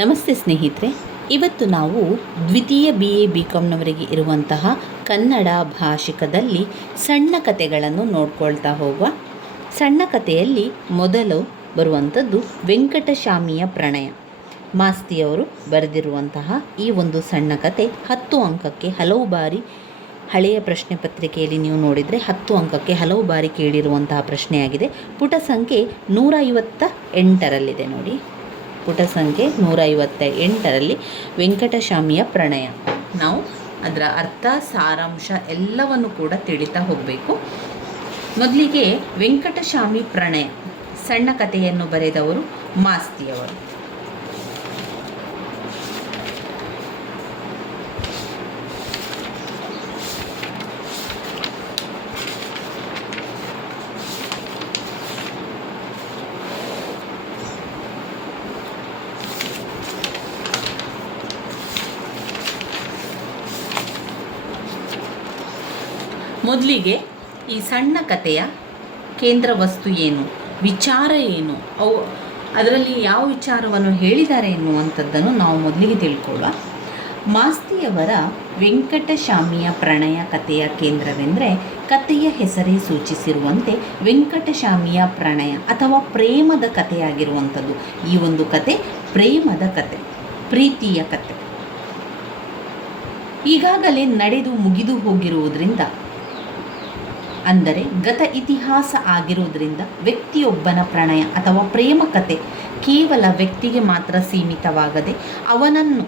ನಮಸ್ತೆ ಸ್ನೇಹಿತರೆ, ಇವತ್ತು ನಾವು ದ್ವಿತೀಯ BA BComನವರಿಗೆ ಇರುವಂತಹ ಕನ್ನಡ ಭಾಷಿಕದಲ್ಲಿ ಸಣ್ಣ ಕಥೆಗಳನ್ನು ನೋಡ್ಕೊಳ್ತಾ ಹೋಗುವ. ಸಣ್ಣ ಕಥೆಯಲ್ಲಿ ಮೊದಲು ಬರುವಂಥದ್ದು ವೆಂಕಟಶಾಮಿಯ ಪ್ರಣಯ. ಮಾಸ್ತಿಯವರು ಬರೆದಿರುವಂತಹ ಈ ಒಂದು ಸಣ್ಣ ಕಥೆ 10 ಅಂಕಕ್ಕೆ ಹಲವು ಬಾರಿ ಹಳೆಯ ಪ್ರಶ್ನೆ ಪತ್ರಿಕೆಯಲ್ಲಿ ನೀವು ನೋಡಿದರೆ 10 ಅಂಕಕ್ಕೆ ಹಲವು ಬಾರಿ ಕೇಳಿರುವಂತಹ ಪ್ರಶ್ನೆಯಾಗಿದೆ. ಪುಟ ಸಂಖ್ಯೆ 158ರಲ್ಲಿದೆ ನೋಡಿ. ಪುಟ ಸಂಖ್ಯೆ 158ರಲ್ಲಿ ವೆಂಕಟಶಾಮಿಯ ಪ್ರಣಯ. ನಾವು ಅದರ ಅರ್ಥ, ಸಾರಾಂಶ ಎಲ್ಲವನ್ನು ಕೂಡ ತಿಳಿತಾ ಹೋಗಬೇಕು. ಮೊದಲಿಗೆ ವೆಂಕಟಶಾಮಿ ಪ್ರಣಯ ಸಣ್ಣ ಕಥೆಯನ್ನು ಬರೆದವರು ಮಾಸ್ತಿಯವರು. ಮೊದಲಿಗೆ ಈ ಸಣ್ಣ ಕಥೆಯ ಕೇಂದ್ರ ವಸ್ತು ಏನು, ವಿಚಾರ ಏನು, ಅದರಲ್ಲಿ ಯಾವ ವಿಚಾರವನ್ನು ಹೇಳಿದ್ದಾರೆ ಎನ್ನುವಂಥದ್ದನ್ನು ನಾವು ಮೊದಲಿಗೆ ತಿಳ್ಕೊಳ್ಳುವ. ಮಾಸ್ತಿಯವರ ವೆಂಕಟಶಾಮಿಯ ಪ್ರಣಯ ಕಥೆಯ ಕೇಂದ್ರವೆಂದರೆ ಕಥೆಯ ಹೆಸರೇ ಸೂಚಿಸಿರುವಂತೆ ವೆಂಕಟಶಾಮಿಯ ಪ್ರಣಯ ಅಥವಾ ಪ್ರೇಮದ ಕಥೆಯಾಗಿರುವಂಥದ್ದು. ಈ ಒಂದು ಕತೆ ಪ್ರೇಮದ ಕತೆ, ಪ್ರೀತಿಯ ಕತೆ. ಈಗಾಗಲೇ ನಡೆದು ಮುಗಿದು ಹೋಗಿರುವುದರಿಂದ, ಅಂದರೆ ಗತ ಇತಿಹಾಸ ಆಗಿರುವುದರಿಂದ ವ್ಯಕ್ತಿಯೊಬ್ಬನ ಪ್ರಣಯ ಅಥವಾ ಪ್ರೇಮ ಕತೆ ಕೇವಲ ವ್ಯಕ್ತಿಗೆ ಮಾತ್ರ ಸೀಮಿತವಾಗದೆ ಅವನನ್ನು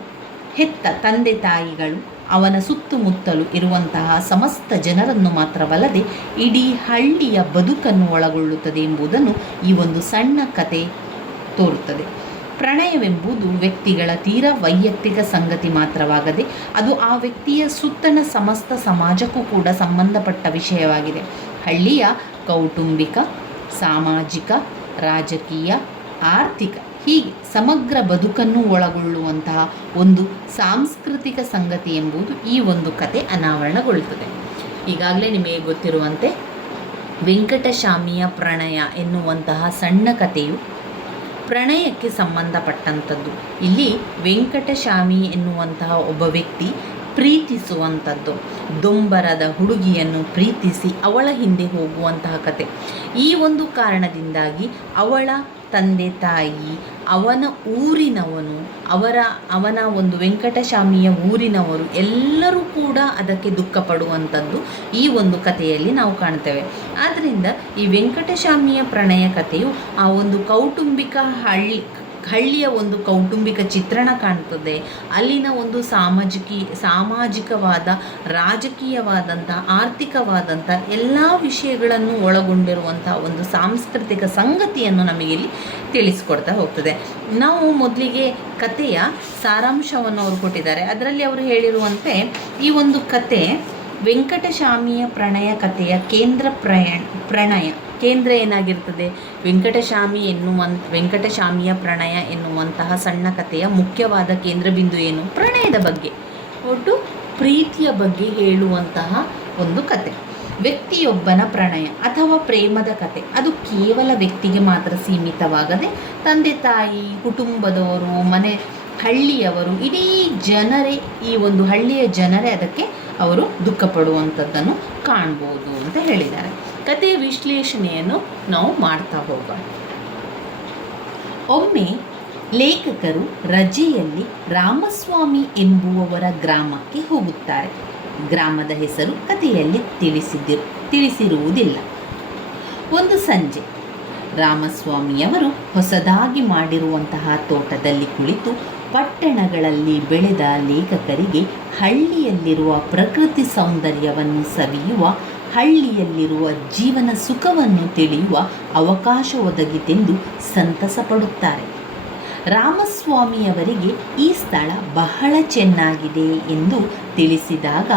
ಹೆತ್ತ ತಂದೆ ತಾಯಿಗಳು, ಅವನ ಸುತ್ತಮುತ್ತಲು ಇರುವಂತಹ ಸಮಸ್ತ ಜನರನ್ನು ಮಾತ್ರವಲ್ಲದೆ ಇಡೀ ಹಳ್ಳಿಯ ಬದುಕನ್ನು ಒಳಗೊಳ್ಳುತ್ತದೆ ಎಂಬುದನ್ನು ಈ ಒಂದು ಸಣ್ಣ ಕತೆ ತೋರುತ್ತದೆ. ಪ್ರಣಯವೆಂಬುದು ವ್ಯಕ್ತಿಗಳ ತೀರಾ ವೈಯಕ್ತಿಕ ಸಂಗತಿ ಮಾತ್ರವಾಗದೆ ಅದು ಆ ವ್ಯಕ್ತಿಯ ಸುತ್ತಣ ಸಮಸ್ತ ಸಮಾಜಕ್ಕೂ ಕೂಡ ಸಂಬಂಧಪಟ್ಟ ವಿಷಯವಾಗಿದೆ. ಹಳ್ಳಿಯ ಕೌಟುಂಬಿಕ, ಸಾಮಾಜಿಕ, ರಾಜಕೀಯ, ಆರ್ಥಿಕ ಹೀಗೆ ಸಮಗ್ರ ಬದುಕನ್ನು ಒಳಗೊಳ್ಳುವಂತಹ ಒಂದು ಸಾಂಸ್ಕೃತಿಕ ಸಂಗತಿ ಎಂಬುದು ಈ ಒಂದು ಕತೆ ಅನಾವರಣಗೊಳ್ಳುತ್ತದೆ. ಈಗಾಗಲೇ ನಿಮಗೆ ಗೊತ್ತಿರುವಂತೆ ವೆಂಕಟಶಾಮಿಯ ಪ್ರಣಯ ಎನ್ನುವಂತಹ ಸಣ್ಣ ಕಥೆಯು ಪ್ರಣಯಕ್ಕೆ ಸಂಬಂಧಪಟ್ಟಂಥದ್ದು. ಇಲ್ಲಿ ವೆಂಕಟಶಾಮಿ ಎನ್ನುವಂತಹ ಒಬ್ಬ ವ್ಯಕ್ತಿ ಪ್ರೀತಿಸುವಂಥದ್ದು, ದೊಂಬರದ ಹುಡುಗಿಯನ್ನು ಪ್ರೀತಿಸಿ ಅವಳ ಹಿಂದೆ ಹೋಗುವಂತಹ ಕತೆ. ಈ ಒಂದು ಕಾರಣದಿಂದಾಗಿ ಅವಳ ತಂದೆ ತಾಯಿ, ಅವನ ಊರಿನವನು, ಅವನ ಒಂದು ವೆಂಕಟಶಾಮಿಯ ಊರಿನವರು ಎಲ್ಲರೂ ಕೂಡ ಅದಕ್ಕೆ ದುಃಖ ಪಡುವಂಥದ್ದು ಈ ಒಂದು ಕಥೆಯಲ್ಲಿ ನಾವು ಕಾಣ್ತೇವೆ. ಆದ್ದರಿಂದ ಈ ವೆಂಕಟಶಾಮಿಯ ಪ್ರಣಯ ಕಥೆಯು ಆ ಒಂದು ಕೌಟುಂಬಿಕ ಹಳ್ಳಿಯ ಒಂದು ಕೌಟುಂಬಿಕ ಚಿತ್ರಣ ಕಾಣ್ತದೆ. ಅಲ್ಲಿನ ಒಂದು ಸಾಮಾಜಿಕವಾದ, ರಾಜಕೀಯವಾದಂಥ, ಆರ್ಥಿಕವಾದಂಥ ಎಲ್ಲ ವಿಷಯಗಳನ್ನು ಒಳಗೊಂಡಿರುವಂಥ ಒಂದು ಸಾಂಸ್ಕೃತಿಕ ಸಂಗತಿಯನ್ನು ನಮಗಿಲ್ಲಿ ತಿಳಿಸ್ಕೊಡ್ತಾ ಹೋಗ್ತದೆ. ನಾವು ಮೊದಲಿಗೆ ಕಥೆಯ ಸಾರಾಂಶವನ್ನು ಅವರು ಕೊಟ್ಟಿದ್ದಾರೆ. ಅದರಲ್ಲಿ ಅವರು ಹೇಳಿರುವಂತೆ ಈ ಒಂದು ಕತೆ ವೆಂಕಟಶಾಮಿಯ ಪ್ರಣಯ ಕಥೆಯ ಪ್ರಣಯ ಕೇಂದ್ರ ಏನಾಗಿರ್ತದೆ, ವೆಂಕಟಶಾಮಿಯ ಪ್ರಣಯ ಎನ್ನುವಂತಹ ಸಣ್ಣ ಕಥೆಯ ಮುಖ್ಯವಾದ ಕೇಂದ್ರ ಬಿಂದು ಏನು? ಪ್ರಣಯದ ಬಗ್ಗೆ, ಒಟ್ಟು ಪ್ರೀತಿಯ ಬಗ್ಗೆ ಹೇಳುವಂತಹ ಒಂದು ಕತೆ. ವ್ಯಕ್ತಿಯೊಬ್ಬನ ಪ್ರಣಯ ಅಥವಾ ಪ್ರೇಮದ ಕತೆ ಅದು ಕೇವಲ ವ್ಯಕ್ತಿಗೆ ಮಾತ್ರ ಸೀಮಿತವಾಗದೆ ತಂದೆ ತಾಯಿ, ಕುಟುಂಬದವರು, ಹಳ್ಳಿಯವರು, ಇಡೀ ಜನರೇ, ಈ ಒಂದು ಹಳ್ಳಿಯ ಜನರೇ ಅದಕ್ಕೆ ಅವರು ದುಃಖ ಪಡುವಂಥದ್ದನ್ನು ಕಾಣ್ಬೋದು ಅಂತ ಹೇಳಿದ್ದಾರೆ. ಕಥೆಯ ವಿಶ್ಲೇಷಣೆಯನ್ನು ನಾವು ಮಾಡ್ತಾ ಹೋಗೋಣ. ಒಮ್ಮೆ ಲೇಖಕರು ರಜೆಯಲ್ಲಿ ರಾಮಸ್ವಾಮಿ ಎಂಬುವವರ ಗ್ರಾಮಕ್ಕೆ ಹೋಗುತ್ತಾರೆ. ಗ್ರಾಮದ ಹೆಸರು ಕಥೆಯಲ್ಲಿ ತಿಳಿಸಿರುವುದಿಲ್ಲ. ಒಂದು ಸಂಜೆ ರಾಮಸ್ವಾಮಿಯವರು ಹೊಸದಾಗಿ ಮಾಡಿರುವಂತಹ ತೋಟದಲ್ಲಿ ಕುಳಿತು ಪಟ್ಟಣಗಳಲ್ಲಿ ಬೆಳೆದ ಲೇಖಕರಿಗೆ ಹಳ್ಳಿಯಲ್ಲಿರುವ ಪ್ರಕೃತಿ ಸೌಂದರ್ಯವನ್ನು ಸವಿಯುವ, ಹಳ್ಳಿಯಲ್ಲಿರುವ ಜೀವನ ಸುಖವನ್ನು ತಿಳಿಯುವ ಅವಕಾಶ ಒದಗಿತೆಂದು ಸಂತಸ ಪಡುತ್ತಾರೆ. ರಾಮಸ್ವಾಮಿಯವರಿಗೆ ಈ ಸ್ಥಳ ಬಹಳ ಚೆನ್ನಾಗಿದೆ ಎಂದು ತಿಳಿಸಿದಾಗ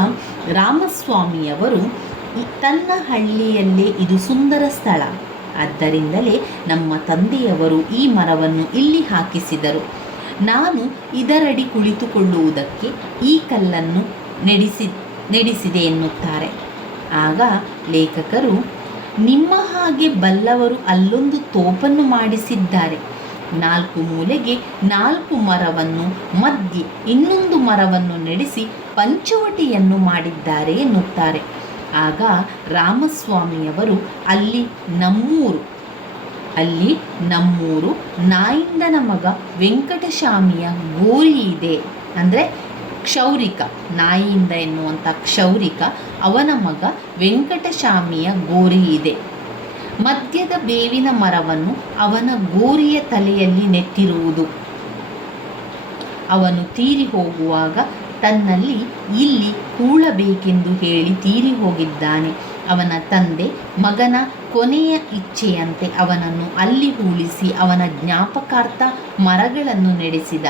ರಾಮಸ್ವಾಮಿಯವರು ತನ್ನ ಹಳ್ಳಿಯಲ್ಲೇ ಇದು ಸುಂದರ ಸ್ಥಳ, ಆದ್ದರಿಂದಲೇ ನಮ್ಮ ತಂದೆಯವರು ಈ ಮರವನ್ನು ಇಲ್ಲಿ ಹಾಕಿಸಿದರು, ನಾನು ಇದರಡಿ ಕುಳಿತುಕೊಳ್ಳುವುದಕ್ಕೆ ಈ ಕಲ್ಲನ್ನು ನೆಡೆಸಿದೆ ಎನ್ನುತ್ತಾರೆ. ಆಗ ಲೇಖಕರು, ನಿಮ್ಮ ಹಾಗೆ ಬಲ್ಲವರು ಅಲ್ಲೊಂದು ತೋಪನ್ನು ಮಾಡಿಸಿದ್ದಾರೆ, 4 ಮೂಲೆಗೆ 4 ಮರವನ್ನು ಮಧ್ಯೆ ಇನ್ನೊಂದು ಮರವನ್ನು ನಡೆಸಿ ಪಂಚವಟಿಯನ್ನು ಮಾಡಿದ್ದಾರೆ ಎನ್ನುತ್ತಾರೆ. ಆಗ ರಾಮಸ್ವಾಮಿಯವರು ಅಲ್ಲಿ ನಮ್ಮೂರು ನಾಯಿಂದನ ಮಗ ವೆಂಕಟಸ್ವಾಮಿಯ ಗೋರಿ ಇದೆ, ಅಂದರೆ ಕ್ಷೌರಿಕ, ನಾಯಿಯಿಂದ ಎನ್ನುವಂಥ ಕ್ಷೌರಿಕ, ಅವನ ಮಗ ವೆಂಕಟಸ್ವಾಮಿಯ ಗೋರಿ ಇದೆ. ಮಧ್ಯದ ಬೇವಿನ ಮರವನ್ನು ಅವನ ಗೋರಿಯ ತಲೆಯಲ್ಲಿ ನೆಟ್ಟಿರುವುದು. ಅವನು ತೀರಿ ಹೋಗುವಾಗ ತನ್ನಲ್ಲಿ ಇಲ್ಲಿ ಹೂಳಬೇಕೆಂದು ಹೇಳಿ ತೀರಿ ಹೋಗಿದ್ದಾನೆ. ಅವನ ತಂದೆ ಮಗನ ಕೊನೆಯ ಇಚ್ಛೆಯಂತೆ ಅವನನ್ನು ಅಲ್ಲಿ ಹೂಳಿಸಿ ಅವನ ಜ್ಞಾಪಕಾರ್ಥ ಮರಗಳನ್ನು ನಡೆಸಿದ.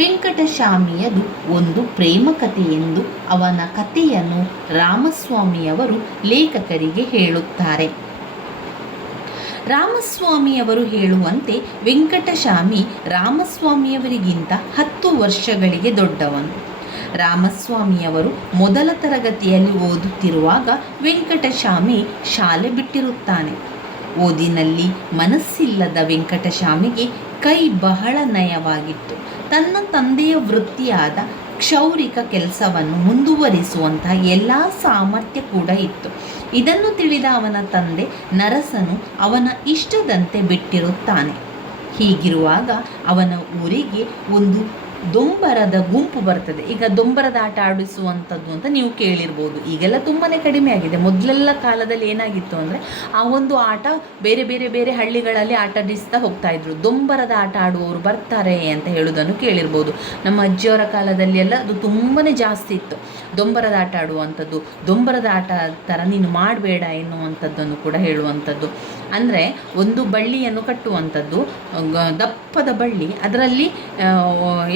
ವೆಂಕಟಸ್ವಾಮಿಯದು ಒಂದು ಪ್ರೇಮ ಕಥೆಯೆಂದು ಅವನ ಕಥೆಯನ್ನು ರಾಮಸ್ವಾಮಿಯವರು ಲೇಖಕರಿಗೆ ಹೇಳುತ್ತಾರೆ. ರಾಮಸ್ವಾಮಿಯವರು ಹೇಳುವಂತೆ ವೆಂಕಟಸ್ವಾಮಿ ರಾಮಸ್ವಾಮಿಯವರಿಗಿಂತ 10 ವರ್ಷಗಳಿಗೆ ದೊಡ್ಡವನು. ರಾಮಸ್ವಾಮಿಯವರು ಮೊದಲ ತರಗತಿಯಲ್ಲಿ ಓದುತ್ತಿರುವಾಗ ವೆಂಕಟಸ್ವಾಮಿ ಶಾಲೆ ಬಿಟ್ಟಿರುತ್ತಾನೆ. ಓದಿನಲ್ಲಿ ಮನಸ್ಸಿಲ್ಲದ ವೆಂಕಟಸ್ವಾಮಿಗೆ ಕೈ ಬಹಳ ನಯವಾಗಿತ್ತು. ತನ್ನ ತಂದೆಯ ವೃತ್ತಿಯಾದ ಕ್ಷೌರಿಕ ಕೆಲಸವನ್ನು ಮುಂದುವರಿಸುವಂತಹ ಎಲ್ಲ ಸಾಮರ್ಥ್ಯ ಕೂಡ ಇತ್ತು. ಇದನ್ನು ತಿಳಿದ ಅವನ ತಂದೆ ನರಸನು ಅವನ ಇಷ್ಟದಂತೆ ಬಿಟ್ಟಿರುತ್ತಾನೆ. ಹೀಗಿರುವಾಗ ಅವನ ಊರಿಗೆ ಒಂದು ದೊಂಬರದ ಗುಂಪು ಬರ್ತದೆ. ಈಗ ದೊಂಬರದ ಆಟ ಆಡಿಸುವಂಥದ್ದು ಅಂತ ನೀವು ಕೇಳಿರ್ಬೋದು. ಈಗೆಲ್ಲ ತುಂಬಾ ಕಡಿಮೆ ಆಗಿದೆ. ಮೊದಲೆಲ್ಲ ಕಾಲದಲ್ಲಿ ಏನಾಗಿತ್ತು ಅಂದರೆ ಆ ಒಂದು ಆಟ ಬೇರೆ ಬೇರೆ ಬೇರೆ ಹಳ್ಳಿಗಳಲ್ಲಿ ಆಟಾಡಿಸ್ತಾ ಹೋಗ್ತಾ ಇದ್ರು. ದೊಂಬರದ ಆಟ ಆಡುವವರು ಬರ್ತಾರೆ ಅಂತ ಹೇಳೋದನ್ನು ಕೇಳಿರ್ಬೋದು. ನಮ್ಮ ಅಜ್ಜಿಯವರ ಕಾಲದಲ್ಲಿ ಎಲ್ಲ ಅದು ತುಂಬಾ ಜಾಸ್ತಿ ಇತ್ತು, ದೊಂಬರದ ಆಟ ಆಡುವಂಥದ್ದು. ದೊಂಬರದ ಆಟ ಥರ ನೀನು ಮಾಡಬೇಡ ಎನ್ನುವಂಥದ್ದನ್ನು ಕೂಡ ಹೇಳುವಂಥದ್ದು. ಅಂದರೆ ಒಂದು ಬಳ್ಳಿಯನ್ನು ಕಟ್ಟುವಂಥದ್ದು, ದಪ್ಪದ ಬಳ್ಳಿ, ಅದರಲ್ಲಿ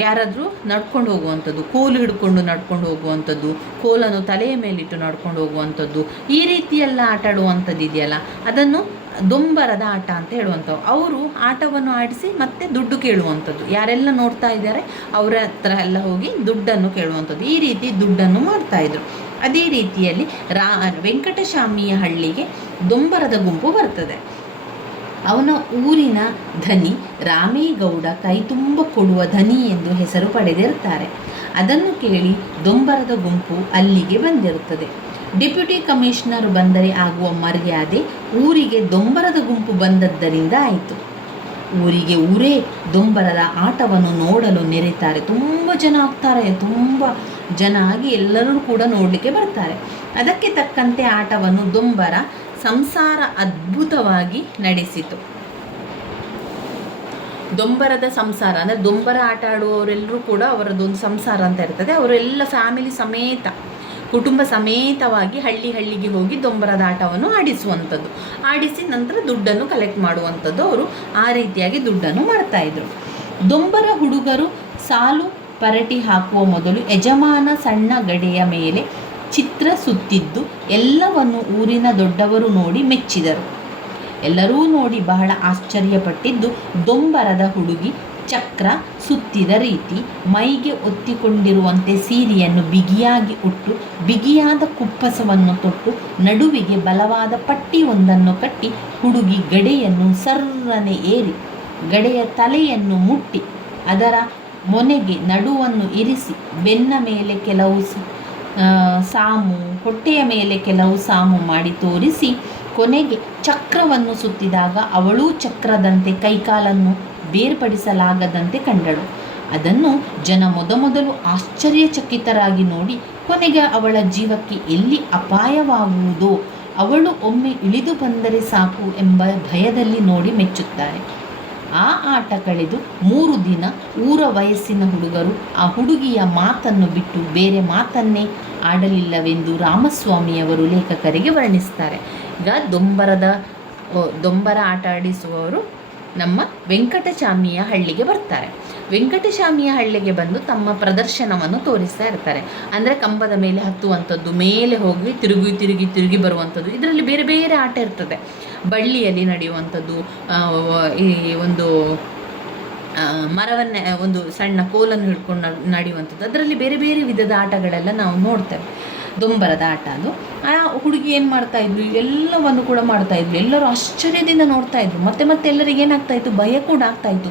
ಯಾರಾದರೂ ನಡ್ಕೊಂಡು ಹೋಗುವಂಥದ್ದು, ಕೋಲು ಹಿಡ್ಕೊಂಡು ನಡ್ಕೊಂಡು ಹೋಗುವಂಥದ್ದು, ಕೋಲನ್ನು ತಲೆಯ ಮೇಲಿಟ್ಟು ನಡ್ಕೊಂಡು ಹೋಗುವಂಥದ್ದು, ಈ ರೀತಿಯೆಲ್ಲ ಆಟ ಆಡುವಂಥದ್ದು ಇದೆಯಲ್ಲ, ಅದನ್ನು ದೊಂಬರದ ಆಟ ಅಂತ ಹೇಳುವಂಥವು. ಅವರು ಆಟವನ್ನು ಆಡಿಸಿ ಮತ್ತೆ ದುಡ್ಡು ಕೇಳುವಂಥದ್ದು. ಯಾರೆಲ್ಲ ನೋಡ್ತಾ ಇದ್ದಾರೆ ಅವರ ಹತ್ರ ಎಲ್ಲ ಹೋಗಿ ದುಡ್ಡನ್ನು ಕೇಳುವಂಥದ್ದು. ಈ ರೀತಿ ದುಡ್ಡನ್ನು ಮಾಡ್ತಾಯಿದ್ರು. ಅದೇ ರೀತಿಯಲ್ಲಿ ವೆಂಕಟಸ್ವಾಮಿಯ ಹಳ್ಳಿಗೆ ದೊಂಬರದ ಗುಂಪು ಬರ್ತದೆ. ಅವನ ಊರಿನ ಧನಿ ರಾಮೇಗೌಡ ಕೈ ತುಂಬ ಕೊಡುವ ಧನಿ ಎಂದು ಹೆಸರು ಪಡೆದಿರುತ್ತಾರೆ. ಅದನ್ನು ಕೇಳಿ ದೊಂಬರದ ಗುಂಪು ಅಲ್ಲಿಗೆ ಬಂದಿರುತ್ತದೆ. ಡೆಪ್ಯೂಟಿ ಕಮಿಷನರ್ ಬಂದರೆ ಆಗುವ ಮರ್ಯಾದೆ ಊರಿಗೆ ದೊಂಬರದ ಗುಂಪು ಬಂದದ್ದರಿಂದ ಆಯಿತು. ಊರಿಗೆ ಊರೇ ದೊಂಬರದ ಆಟವನ್ನು ನೋಡಲು ನೆರೆತಾರೆ. ತುಂಬ ಜನ ಆಗ್ತಾರೆ, ತುಂಬ ಜನ ಆಗಿ ಎಲ್ಲರೂ ಕೂಡ ನೋಡಲಿಕ್ಕೆ ಬರ್ತಾರೆ. ಅದಕ್ಕೆ ತಕ್ಕಂತೆ ಆಟವನ್ನು ದೊಂಬರ ಸಂಸಾರ ಅದ್ಭುತವಾಗಿ ನಡೆಸಿತು. ದೊಂಬರದ ಸಂಸಾರ ಅಂದರೆ ದೊಂಬರ ಆಟ ಆಡುವವರೆಲ್ಲರೂ ಕೂಡ ಅವರದೊಂದು ಸಂಸಾರ ಅಂತ ಇರ್ತದೆ. ಅವರೆಲ್ಲ ಫ್ಯಾಮಿಲಿ ಸಮೇತ, ಕುಟುಂಬ ಸಮೇತವಾಗಿ ಹಳ್ಳಿಗೆ ಹೋಗಿ ದೊಂಬರದ ಆಟವನ್ನು ಆಡಿಸುವಂಥದ್ದು. ಆಡಿಸಿ ನಂತರ ದುಡ್ಡನ್ನು ಕಲೆಕ್ಟ್ ಮಾಡುವಂಥದ್ದು. ಅವರು ಆ ರೀತಿಯಾಗಿ ದುಡ್ಡನ್ನು ಮಾಡ್ತಾಯಿದ್ರು. ದೊಂಬರ ಹುಡುಗರು ಸಾಲು ಪರಟಿ ಹಾಕುವ ಮೊದಲು ಯಜಮಾನ ಸಣ್ಣ ಗಡೆಯ ಮೇಲೆ ಚಿತ್ರ ಸುತ್ತಿದ್ದು ಎಲ್ಲವನ್ನು ಊರಿನ ದೊಡ್ಡವರು ನೋಡಿ ಮೆಚ್ಚಿದರು. ಎಲ್ಲರೂ ನೋಡಿ ಬಹಳ ಆಶ್ಚರ್ಯಪಟ್ಟಿದ್ದು ದೊಂಬರದ ಹುಡುಗಿ ಚಕ್ರ ಸುತ್ತಿದ ರೀತಿ, ಮೈಗೆ ಒತ್ತಿಕೊಂಡಿರುವಂತೆ ಸೀರೆಯನ್ನು ಬಿಗಿಯಾಗಿ ಉಟ್ಟು ಬಿಗಿಯಾದ ಕುಪ್ಪಸವನ್ನು ತೊಟ್ಟು ನಡುವಿಗೆ ಬಲವಾದ ಪಟ್ಟಿಯೊಂದನ್ನು ಕಟ್ಟಿ ಹುಡುಗಿ ಗಡೆಯನ್ನು ಸರ್ರನೆ ಏರಿ ಗಡೆಯ ತಲೆಯನ್ನು ಮುಟ್ಟಿ ಅದರ ಮೊನೆಗೆ ನಡುವನ್ನು ಇರಿಸಿ ಬೆನ್ನ ಮೇಲೆ ಕೆಲವು ಸಾಮು, ಹೊಟ್ಟೆಯ ಮೇಲೆ ಕೆಲವು ಸಾಮು ಮಾಡಿ ತೋರಿಸಿ ಕೊನೆಗೆ ಚಕ್ರವನ್ನು ಸುತ್ತಿದಾಗ ಅವಳೂ ಚಕ್ರದಂತೆ ಕೈಕಾಲನ್ನು ಬೇರ್ಪಡಿಸಲಾಗದಂತೆ ಕಂಡಳು. ಅದನ್ನು ಜನ ಮೊದಮೊದಲು ಆಶ್ಚರ್ಯಚಕಿತರಾಗಿ ನೋಡಿ ಕೊನೆಗೆ ಅವಳ ಜೀವಕ್ಕೆ ಎಲ್ಲಿ ಅಪಾಯವಾಗುವುದೋ, ಅವಳು ಒಮ್ಮೆ ಇಳಿದು ಬಂದರೆ ಸಾಕು ಎಂಬ ಭಯದಲ್ಲಿ ನೋಡಿ ಮೆಚ್ಚುತ್ತಾರೆ. ಆ ಆಟ ಕಳೆದು 3 ದಿನ ಊರ ವಯಸ್ಸಿನ ಹುಡುಗರು ಆ ಹುಡುಗಿಯ ಮಾತನ್ನು ಬಿಟ್ಟು ಬೇರೆ ಮಾತನ್ನೇ ಆಡಲಿಲ್ಲವೆಂದು ರಾಮಸ್ವಾಮಿಯವರು ಲೇಖಕರಿಗೆ ವರ್ಣಿಸ್ತಾರೆ. ಈಗ ದೊಂಬರ ಆಟ ಆಡಿಸುವವರು ನಮ್ಮ ವೆಂಕಟಸ್ವಾಮಿಯ ಹಳ್ಳಿಗೆ ಬರ್ತಾರೆ. ವೆಂಕಟಸ್ವಾಮಿಯ ಹಳ್ಳಿಗೆ ಬಂದು ತಮ್ಮ ಪ್ರದರ್ಶನವನ್ನು ತೋರಿಸ್ತಾ ಇರ್ತಾರೆ. ಅಂದರೆ ಕಂಬದ ಮೇಲೆ ಹತ್ತುವಂಥದ್ದು, ಮೇಲೆ ಹೋಗಿ ತಿರುಗಿ ಬರುವಂಥದ್ದು. ಇದರಲ್ಲಿ ಬೇರೆ ಬೇರೆ ಆಟ ಇರ್ತದೆ. ಬಳ್ಳಿಯಲ್ಲಿ ನಡೆಯುವಂಥದ್ದು, ಈ ಒಂದು ಮರವನ್ನೇ ಒಂದು ಸಣ್ಣ ಕೋಲನ್ನು ಹಿಡ್ಕೊಂಡು ನಡೆಯುವಂಥದ್ದು. ಅದರಲ್ಲಿ ಬೇರೆ ಬೇರೆ ವಿಧದ ಆಟಗಳೆಲ್ಲ ನಾವು ನೋಡ್ತೇವೆ. ದೊಂಬರದ ಆಟ ಅದು. ಹುಡುಗಿ ಏನು ಮಾಡ್ತಾ ಇದ್ಲು, ಎಲ್ಲವನ್ನು ಕೂಡ ಮಾಡ್ತಾ ಇದ್ಲು. ಎಲ್ಲರೂ ಆಶ್ಚರ್ಯದಿಂದ ನೋಡ್ತಾ ಇದ್ರು. ಮತ್ತೆ ಮತ್ತೆ ಎಲ್ಲರಿಗೆ ಏನಾಗ್ತಾ ಇತ್ತು, ಭಯ ಕೂಡ ಆಗ್ತಾ ಇತ್ತು.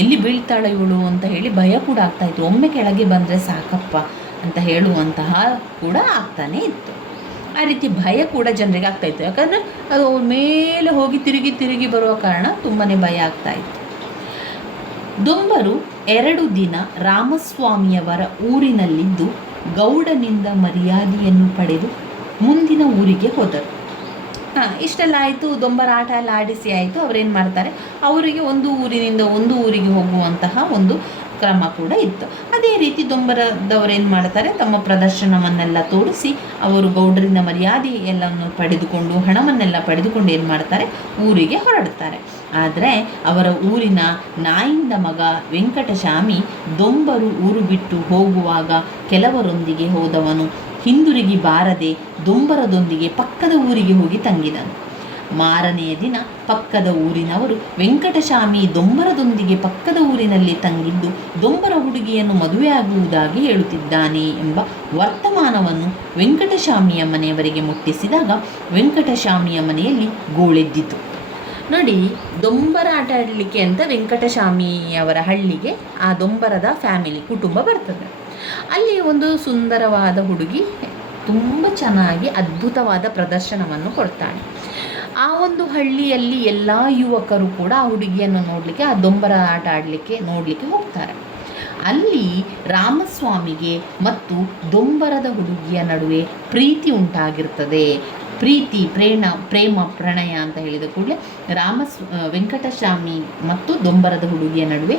ಎಲ್ಲಿ ಬೀಳ್ತಾಳೆ ಇವಳು ಅಂತ ಹೇಳಿ ಭಯ ಕೂಡ ಆಗ್ತಾ ಇತ್ತು. ಒಮ್ಮೆ ಕೆಳಗೆ ಬಂದರೆ ಸಾಕಪ್ಪ ಅಂತ ಹೇಳುವಂತಹ ಕೂಡ ಆಗ್ತಾನೆ ಇತ್ತು. ಆ ರೀತಿ ಭಯ ಕೂಡ ಜನರಿಗೆ ಆಗ್ತಾ ಇತ್ತು. ಯಾಕಂದರೆ ಅದು ಮೇಲೆ ಹೋಗಿ ತಿರುಗಿ ತಿರುಗಿ ಬರುವ ಕಾರಣ ತುಂಬಾ ಭಯ ಆಗ್ತಾ ಇತ್ತು. ದೊಂಬರು 2 ದಿನ ರಾಮಸ್ವಾಮಿಯವರ ಊರಿನಲ್ಲಿದ್ದು ಗೌಡನಿಂದ ಮರ್ಯಾದೆಯನ್ನು ಪಡೆದು ಮುಂದಿನ ಊರಿಗೆ ಹೋದರು. ಇಷ್ಟೆಲ್ಲ ಆಯಿತು. ದೊಂಬರ ಆಟ ಎಲ್ಲ ಆಡಿಸಿ ಆಯಿತು. ಅವರೇನು ಮಾಡ್ತಾರೆ, ಅವರಿಗೆ ಒಂದು ಊರಿನಿಂದ ಒಂದು ಊರಿಗೆ ಹೋಗುವಂತಹ ಒಂದು ಕ್ರಮ ಕೂಡ ಇತ್ತು. ಅದೇ ರೀತಿ ದೊಂಬರದವರೇನು ಮಾಡ್ತಾರೆ, ತಮ್ಮ ಪ್ರದರ್ಶನವನ್ನೆಲ್ಲ ತೋರಿಸಿ ಅವರು ಗೌಡರಿಂದ ಮರ್ಯಾದೆ ಎಲ್ಲವನ್ನು ಪಡೆದುಕೊಂಡು ಹಣವನ್ನೆಲ್ಲ ಪಡೆದುಕೊಂಡು ಏನು ಮಾಡ್ತಾರೆ, ಊರಿಗೆ ಹೊರಡ್ತಾರೆ. ಆದರೆ ಅವರ ಊರಿನ ನಾಯಿಂದ ಮಗ ವೆಂಕಟಸ್ವಾಮಿ ದೊಂಬರು ಊರು ಬಿಟ್ಟು ಹೋಗುವಾಗ ಕೆಲವರೊಂದಿಗೆ ಹೋದವನು ಹಿಂದಿರುಗಿ ಬಾರದೆ ದೊಂಬರದೊಂದಿಗೆ ಪಕ್ಕದ ಊರಿಗೆ ಹೋಗಿ ತಂಗಿದನು. ಮಾರನೆಯ ದಿನ ಪಕ್ಕದ ಊರಿನವರು ವೆಂಕಟಸ್ವಾಮಿ ದೊಂಬರದೊಂದಿಗೆ ಪಕ್ಕದ ಊರಿನಲ್ಲಿ ತಂಗಿದ್ದು ದೊಂಬರ ಹುಡುಗಿಯನ್ನು ಮದುವೆಯಾಗುವುದಾಗಿ ಹೇಳುತ್ತಿದ್ದಾನೆ ಎಂಬ ವರ್ತಮಾನವನ್ನು ವೆಂಕಟಸ್ವಾಮಿಯ ಮನೆಯವರಿಗೆ ಮುಟ್ಟಿಸಿದಾಗ ವೆಂಕಟಸ್ವಾಮಿಯ ಮನೆಯಲ್ಲಿ ಗೋಳೆದ್ದಿತು. ನೋಡಿ, ದೊಂಬರ ಆಟ ಆಡಲಿಕ್ಕೆ ಅಂತ ವೆಂಕಟಸ್ವಾಮಿಯವರ ಹಳ್ಳಿಗೆ ಆ ದೊಂಬರದ ಕುಟುಂಬ ಬರ್ತದೆ. ಅಲ್ಲಿ ಒಂದು ಸುಂದರವಾದ ಹುಡುಗಿ ತುಂಬ ಚೆನ್ನಾಗಿ ಅದ್ಭುತವಾದ ಪ್ರದರ್ಶನವನ್ನು ಕೊಡ್ತಾಳೆ. ಆ ಒಂದು ಹಳ್ಳಿಯಲ್ಲಿ ಎಲ್ಲ ಯುವಕರು ಕೂಡ ಆ ಹುಡುಗಿಯನ್ನು ನೋಡಲಿಕ್ಕೆ, ಆ ದೊಂಬರ ಆಟ ಆಡಲಿಕ್ಕೆ ನೋಡಲಿಕ್ಕೆ ಹೋಗ್ತಾರೆ. ಅಲ್ಲಿ ರಾಮಸ್ವಾಮಿಗೆ ಮತ್ತು ದೊಂಬರದ ಹುಡುಗಿಯ ನಡುವೆ ಪ್ರೀತಿ ಉಂಟಾಗಿರ್ತದೆ. ಪ್ರೀತಿ, ಪ್ರೇಮ ಪ್ರಣಯ ಅಂತ ಹೇಳಿದ ಕೂಡಲೇ ವೆಂಕಟಸ್ವಾಮಿ ಮತ್ತು ದೊಂಬರದ ಹುಡುಗಿಯ ನಡುವೆ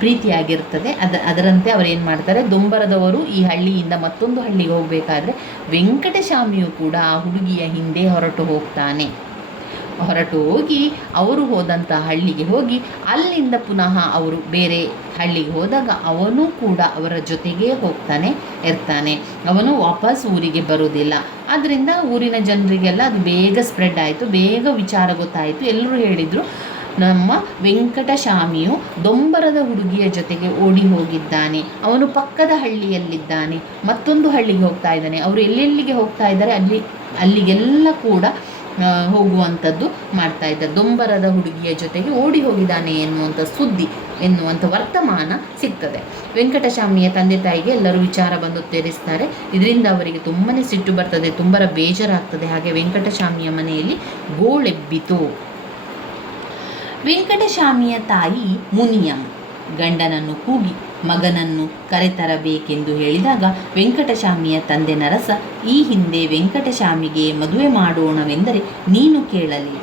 ಪ್ರೀತಿಯಾಗಿರ್ತದೆ. ಅದರಂತೆ ಅವರೇನು ಮಾಡ್ತಾರೆ, ದೊಂಬರದವರು ಈ ಹಳ್ಳಿಯಿಂದ ಮತ್ತೊಂದು ಹಳ್ಳಿಗೆ ಹೋಗಬೇಕಾದ್ರೆ ವೆಂಕಟಸ್ವಾಮಿಯು ಕೂಡ ಆ ಹುಡುಗಿಯ ಹಿಂದೆ ಹೊರಟು ಹೋಗಿ ಅವರು ಹೋದಂಥ ಹಳ್ಳಿಗೆ ಹೋಗಿ ಅಲ್ಲಿಂದ ಪುನಃ ಅವರು ಬೇರೆ ಹಳ್ಳಿಗೆ ಹೋದಾಗ ಅವನು ಕೂಡ ಅವರ ಜೊತೆಗೇ ಇರ್ತಾನೆ. ಅವನು ವಾಪಸ್ ಊರಿಗೆ ಬರೋದಿಲ್ಲ. ಆದ್ದರಿಂದ ಊರಿನ ಜನರಿಗೆಲ್ಲ ಅದು ಬೇಗ ಸ್ಪ್ರೆಡ್ ಆಯಿತು, ಬೇಗ ವಿಚಾರ ಗೊತ್ತಾಯಿತು. ಎಲ್ಲರೂ ಹೇಳಿದರು, ನಮ್ಮ ವೆಂಕಟಸ್ವಾಮಿಯು ದೊಂಬರದ ಹುಡುಗಿಯ ಜೊತೆಗೆ ಓಡಿ ಹೋಗಿದ್ದಾನೆ, ಅವನು ಪಕ್ಕದ ಹಳ್ಳಿಯಲ್ಲಿದ್ದಾನೆ, ಮತ್ತೊಂದು ಹಳ್ಳಿಗೆ ಹೋಗ್ತಾ ಇದ್ದಾನೆ. ಅವರು ಎಲ್ಲೆಲ್ಲಿಗೆ ಹೋಗ್ತಾ ಇದ್ದಾರೆ ಅಲ್ಲಿಗೆಲ್ಲ ಕೂಡ ಹೋಗುವಂಥದ್ದು ಮಾಡ್ತಾ ಇದ್ದಾರೆ. ದೊಂಬರದ ಹುಡುಗಿಯ ಜೊತೆಗೆ ಓಡಿ ಹೋಗಿದ್ದಾನೆ ಎನ್ನುವಂಥ ವರ್ತಮಾನ ಸಿಗ್ತದೆ. ವೆಂಕಟಸ್ವಾಮಿಯ ತಂದೆ ತಾಯಿಗೆ ಎಲ್ಲರೂ ವಿಚಾರ ಬಂದು ತಿಳಿಸ್ತಾರೆ. ಇದರಿಂದ ಅವರಿಗೆ ತುಂಬಾ ಸಿಟ್ಟು ಬರ್ತದೆ, ತುಂಬ ಬೇಜಾರಾಗ್ತದೆ. ಹಾಗೆ ವೆಂಕಟಸ್ವಾಮಿಯ ಮನೆಯಲ್ಲಿ ಗೋಳೆಬ್ಬಿತು. ವೆಂಕಟಸ್ವಾಮಿಯ ತಾಯಿ ಮುನಿಯಮ್ಮ ಗಂಡನನ್ನು ಕೂಗಿ ಮಗನನ್ನು ಕರೆತರಬೇಕೆಂದು ಹೇಳಿದಾಗ ವೆಂಕಟಸ್ವಾಮಿಯ ತಂದೆ ನರಸ ಈ ಹಿಂದೆ ವೆಂಕಟಸ್ವಾಮಿಗೆ ಮದುವೆ ಮಾಡೋಣವೆಂದರೆ ನೀನು ಕೇಳಲಿ.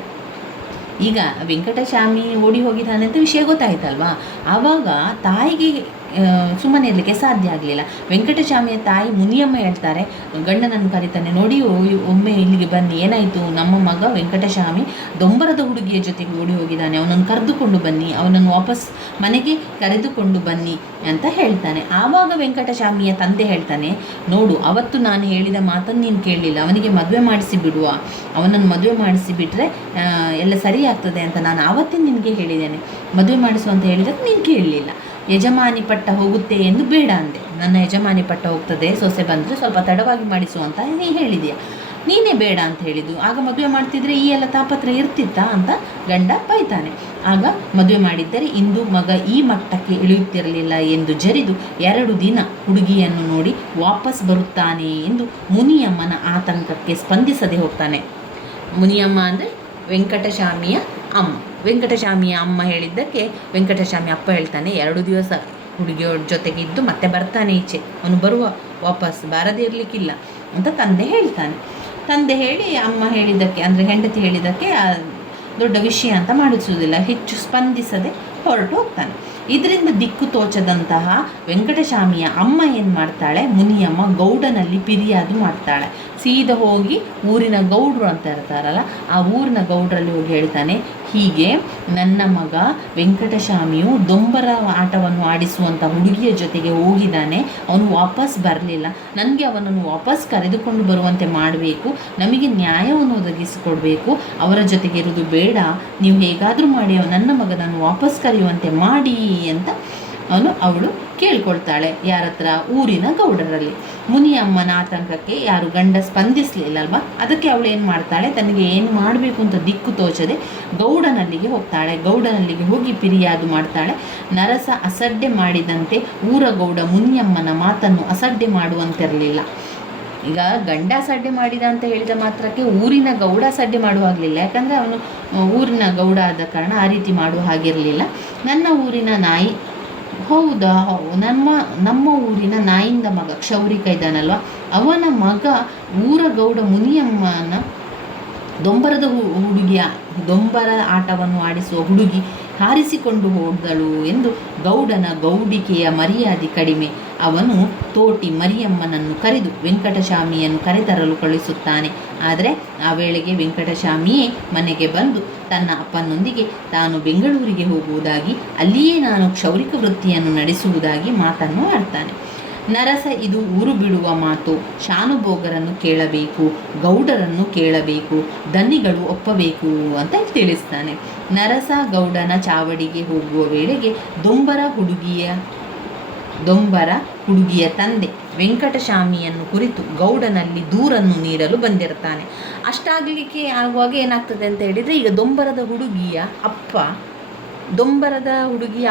ಈಗ ವೆಂಕಟಸ್ವಾಮಿ ಓಡಿ ಹೋಗಿದ್ದಾನೆ ಅಂತ ವಿಷಯ ಗೊತ್ತಾಯ್ತಲ್ವಾ. ಆವಾಗ ತಾಯಿಗೆ ಸುಮ್ಮನೆ ಇರಲಿಕ್ಕೆ ಸಾಧ್ಯ ಆಗಲಿಲ್ಲ. ವೆಂಕಟಸ್ವಾಮಿಯ ತಾಯಿ ಮುನಿಯಮ್ಮ ಹೇಳ್ತಾರೆ, ಗಂಡನನ್ನು ಕರೀತಾನೆ, ನೋಡಿ ಒಮ್ಮೆ ಇಲ್ಲಿಗೆ ಬನ್ನಿ, ಏನಾಯಿತು, ನಮ್ಮ ಮಗ ವೆಂಕಟಸ್ವಾಮಿ ದೊಂಬರದ ಹುಡುಗಿಯ ಜೊತೆಗೆ ಓಡಿ ಹೋಗಿದ್ದಾನೆ, ಅವನನ್ನು ಕರೆದುಕೊಂಡು ಬನ್ನಿ, ಅವನನ್ನು ವಾಪಸ್ ಮನೆಗೆ ಕರೆದುಕೊಂಡು ಬನ್ನಿ ಅಂತ ಹೇಳ್ತಾನೆ. ಆವಾಗ ವೆಂಕಟಸ್ವಾಮಿಯ ತಂದೆ ಹೇಳ್ತಾನೆ, ನೋಡು, ಅವತ್ತು ನಾನು ಹೇಳಿದ ಮಾತನ್ನು ನೀನು ಕೇಳಲಿಲ್ಲ, ಅವನಿಗೆ ಮದುವೆ ಮಾಡಿಸಿ ಬಿಡುವ, ಅವನನ್ನು ಮದುವೆ ಮಾಡಿಸಿ ಬಿಟ್ಟರೆ ಎಲ್ಲ ಸರಿ ಆಗ್ತದೆ ಅಂತ ನಾನು ಆವತ್ತೇ ನಿನಗೆ ಹೇಳಿದ್ದೇನೆ. ಮದುವೆ ಮಾಡಿಸು ಅಂತ ಹೇಳಿದರೆ ನೀನು ಕೇಳಲಿಲ್ಲ. ಯಜಮಾನಿ ಪಟ್ಟ ಹೋಗುತ್ತೆ ಎಂದು ಬೇಡ ಅಂದೆ. ನನ್ನ ಯಜಮಾನಿ ಪಟ್ಟ ಹೋಗ್ತದೆ, ಸೊಸೆ ಬಂದರೆ ಸ್ವಲ್ಪ ತಡವಾಗಿ ಮಾಡಿಸು ಅಂತ ನೀ ಹೇಳಿದೆಯಾ, ನೀನೇ ಬೇಡ ಅಂತ ಹೇಳಿದ್ದು. ಆಗ ಮದುವೆ ಮಾಡ್ತಿದ್ರೆ ಈ ಎಲ್ಲ ತಾಪತ್ರ ಇರ್ತಿತ್ತಾ ಅಂತ ಗಂಡ ಬೈತಾನೆ. ಆಗ ಮದುವೆ ಮಾಡಿದ್ದರೆ ಇಂದು ಮಗ ಈ ಮಟ್ಟಕ್ಕೆ ಇಳಿಯುತ್ತಿರಲಿಲ್ಲ ಎಂದು ಜರಿದು 2 ದಿನ ಹುಡುಗಿಯನ್ನು ನೋಡಿ ವಾಪಸ್ ಬರುತ್ತಾನೆ ಎಂದು ಮುನಿಯಮ್ಮನ ಆತಂಕಕ್ಕೆ ಸ್ಪಂದಿಸದೆ ಹೋಗ್ತಾನೆ. ಮುನಿಯಮ್ಮ ಅಂದರೆ ವೆಂಕಟಸ್ವಾಮಿಯ ಅಮ್ಮ. ವೆಂಕಟಸ್ವಾಮಿಯ ಅಮ್ಮ ಹೇಳಿದ್ದಕ್ಕೆ ವೆಂಕಟಸ್ವಾಮಿ ಅಪ್ಪ ಹೇಳ್ತಾನೆ, 2 ದಿವಸ ಹುಡುಗಿಯೋರ ಜೊತೆಗೆ ಇದ್ದು ಮತ್ತೆ ಬರ್ತಾನೆ ಈಚೆ, ಅವನು ವಾಪಸ್ ಬಾರದೇ ಇರಲಿಕ್ಕಿಲ್ಲ ಅಂತ ತಂದೆ ಹೇಳ್ತಾನೆ. ತಂದೆ ಹೇಳಿ ಅಮ್ಮ ಹೇಳಿದ್ದಕ್ಕೆ, ಅಂದರೆ ಹೆಂಡತಿ ಹೇಳಿದ್ದಕ್ಕೆ ದೊಡ್ಡ ವಿಷಯ ಅಂತ ಮಾಡಿಸುವುದಿಲ್ಲ, ಹೆಚ್ಚು ಸ್ಪಂದಿಸದೆ ಹೊರಟು ಹೋಗ್ತಾನೆ. ಇದರಿಂದ ದಿಕ್ಕು ತೋಚದಂತಹ ವೆಂಕಟಸ್ವಾಮಿಯ ಅಮ್ಮ ಏನು ಮಾಡ್ತಾಳೆ, ಮುನಿಯಮ್ಮ ಗೌಡನಲ್ಲಿ ಫಿರ್ಯಾದು ಮಾಡ್ತಾಳೆ. ಸೀದಾ ಹೋಗಿ ಊರಿನ ಗೌಡ್ರು ಅಂತ ಇರ್ತಾರಲ್ಲ, ಆ ಊರಿನ ಗೌಡ್ರಲ್ಲಿ ಹೋಗಿ ಹೇಳ್ತಾನೆ, ಹೀಗೆ ನನ್ನ ಮಗ ವೆಂಕಟಸ್ವಾಮಿಯು ದೊಂಬರ ಆಟವನ್ನು ಆಡಿಸುವಂಥ ಹುಡುಗಿಯ ಜೊತೆಗೆ ಹೋಗಿದ್ದಾನೆ, ಅವನು ವಾಪಸ್ ಬರಲಿಲ್ಲ, ನನಗೆ ಅವನನ್ನು ವಾಪಸ್ ಕರೆದುಕೊಂಡು ಬರುವಂತೆ ಮಾಡಬೇಕು, ನಮಗೆ ನ್ಯಾಯವನ್ನು ಒದಗಿಸಿಕೊಡಬೇಕು, ಅವರ ಜೊತೆಗೆ ಇರೋದು ಬೇಡ, ನೀವು ಹೇಗಾದರೂ ಮಾಡಿ ನನ್ನ ಮಗನನ್ನು ವಾಪಸ್ ಕರೆಯುವಂತೆ ಮಾಡಿ ಅಂತ ಅವಳು ಕೇಳ್ಕೊಳ್ತಾಳೆ. ಯಾರ ಹತ್ರ? ಊರಿನ ಗೌಡರಲ್ಲಿ. ಮುನಿಯಮ್ಮನ ಆತಂಕಕ್ಕೆ ಯಾರು ಗಂಡ ಸ್ಪಂದಿಸಲಿಲ್ಲ ಅಲ್ವಾ, ಅದಕ್ಕೆ ಅವಳು ಏನು ಮಾಡ್ತಾಳೆ, ತನಗೆ ಏನು ಮಾಡಬೇಕು ಅಂತ ದಿಕ್ಕು ತೋಚದೆ ಗೌಡನಲ್ಲಿಗೆ ಹೋಗ್ತಾಳೆ. ಗೌಡನಲ್ಲಿಗೆ ಹೋಗಿ ಫಿರ್ಯಾದು ಮಾಡ್ತಾಳೆ. ನರಸ ಅಸಡ್ಡೆ ಮಾಡಿದಂತೆ ಊರ ಗೌಡ ಮುನಿಯಮ್ಮನ ಮಾತನ್ನು ಅಸಡ್ಡೆ ಮಾಡುವಂತಿರಲಿಲ್ಲ. ಈಗ ಗಂಡ ಸಡ್ಡೆ ಮಾಡಿದ ಅಂತ ಹೇಳಿದ ಮಾತ್ರಕ್ಕೆ ಊರಿನ ಗೌಡ ಸಡ್ಡೆ ಮಾಡುವ ಆಗಲಿಲ್ಲ, ಯಾಕಂದರೆ ಅವನು ಊರಿನ ಗೌಡ ಆದ ಕಾರಣ ಆ ರೀತಿ ಮಾಡುವ ಹಾಗಿರಲಿಲ್ಲ. ನನ್ನ ಊರಿನ ನಾಯಿ, ಹೌದಾ, ನಮ್ಮ ಊರಿನ ನಾಯಿಂದ ಮಗ ಕ್ಷೌರಿಕ ಇದ್ದಾನಲ್ವ, ಅವನ ಮಗ ಊರ ಗೌಡ ಮುನಿಯಮ್ಮನ ದೊಂಬರದ ಹುಡುಗಿಯ ದೊಂಬರ ಆಟವನ್ನು ಆಡಿಸುವ ಹುಡುಗಿ ಹಾರಿಸಿಕೊಂಡು ಹೋದಳು ಎಂದು ಗೌಡನ ಗೌಡಿಕೆಯ ಮರ್ಯಾದೆ ಕಡಿಮೆ. ಅವನು ತೋಟಿ ಮರಿಯಮ್ಮನನ್ನು ಕರೆದು ವೆಂಕಟಸ್ವಾಮಿಯನ್ನು ಕರೆತರಲು ಕಳಿಸುತ್ತಾನೆ. ಆದರೆ ಆ ವೇಳೆಗೆ ವೆಂಕಟಸ್ವಾಮಿಯೇ ಮನೆಗೆ ಬಂದು ತನ್ನ ಅಪ್ಪನೊಂದಿಗೆ ತಾನು ಬೆಂಗಳೂರಿಗೆ ಹೋಗುವುದಾಗಿ, ಅಲ್ಲಿಯೇ ನಾನು ಕ್ಷೌರಿಕ ವೃತ್ತಿಯನ್ನು ನಡೆಸುವುದಾಗಿ ಮಾತನ್ನು ಆಡ್ತಾನೆ. ನರಸ ಇದು ಊರು ಬಿಡುವ ಮಾತು, ಶಾನುಭೋಗರನ್ನು ಕೇಳಬೇಕು, ಗೌಡರನ್ನು ಕೇಳಬೇಕು, ದನಿಗಳು ಒಪ್ಪಬೇಕು ಅಂತ ತಿಳಿಸ್ತಾನೆ. ನರಸ ಗೌಡನ ಚಾವಡಿಗೆ ಹೋಗುವ ವೇಳೆಗೆ ದೊಂಬರ ಹುಡುಗಿಯ ತಂದೆ ವೆಂಕಟಸ್ವಾಮಿಯನ್ನು ಕುರಿತು ಗೌಡನಲ್ಲಿ ದೂರನ್ನು ನೀಡಲು ಬಂದಿರ್ತಾನೆ. ಅಷ್ಟಾಗಲಿಕ್ಕೆ ಆಗುವಾಗ ಏನಾಗ್ತದೆ ಅಂತ ಹೇಳಿದರೆ, ಈಗ ದೊಂಬರದ ಹುಡುಗಿಯ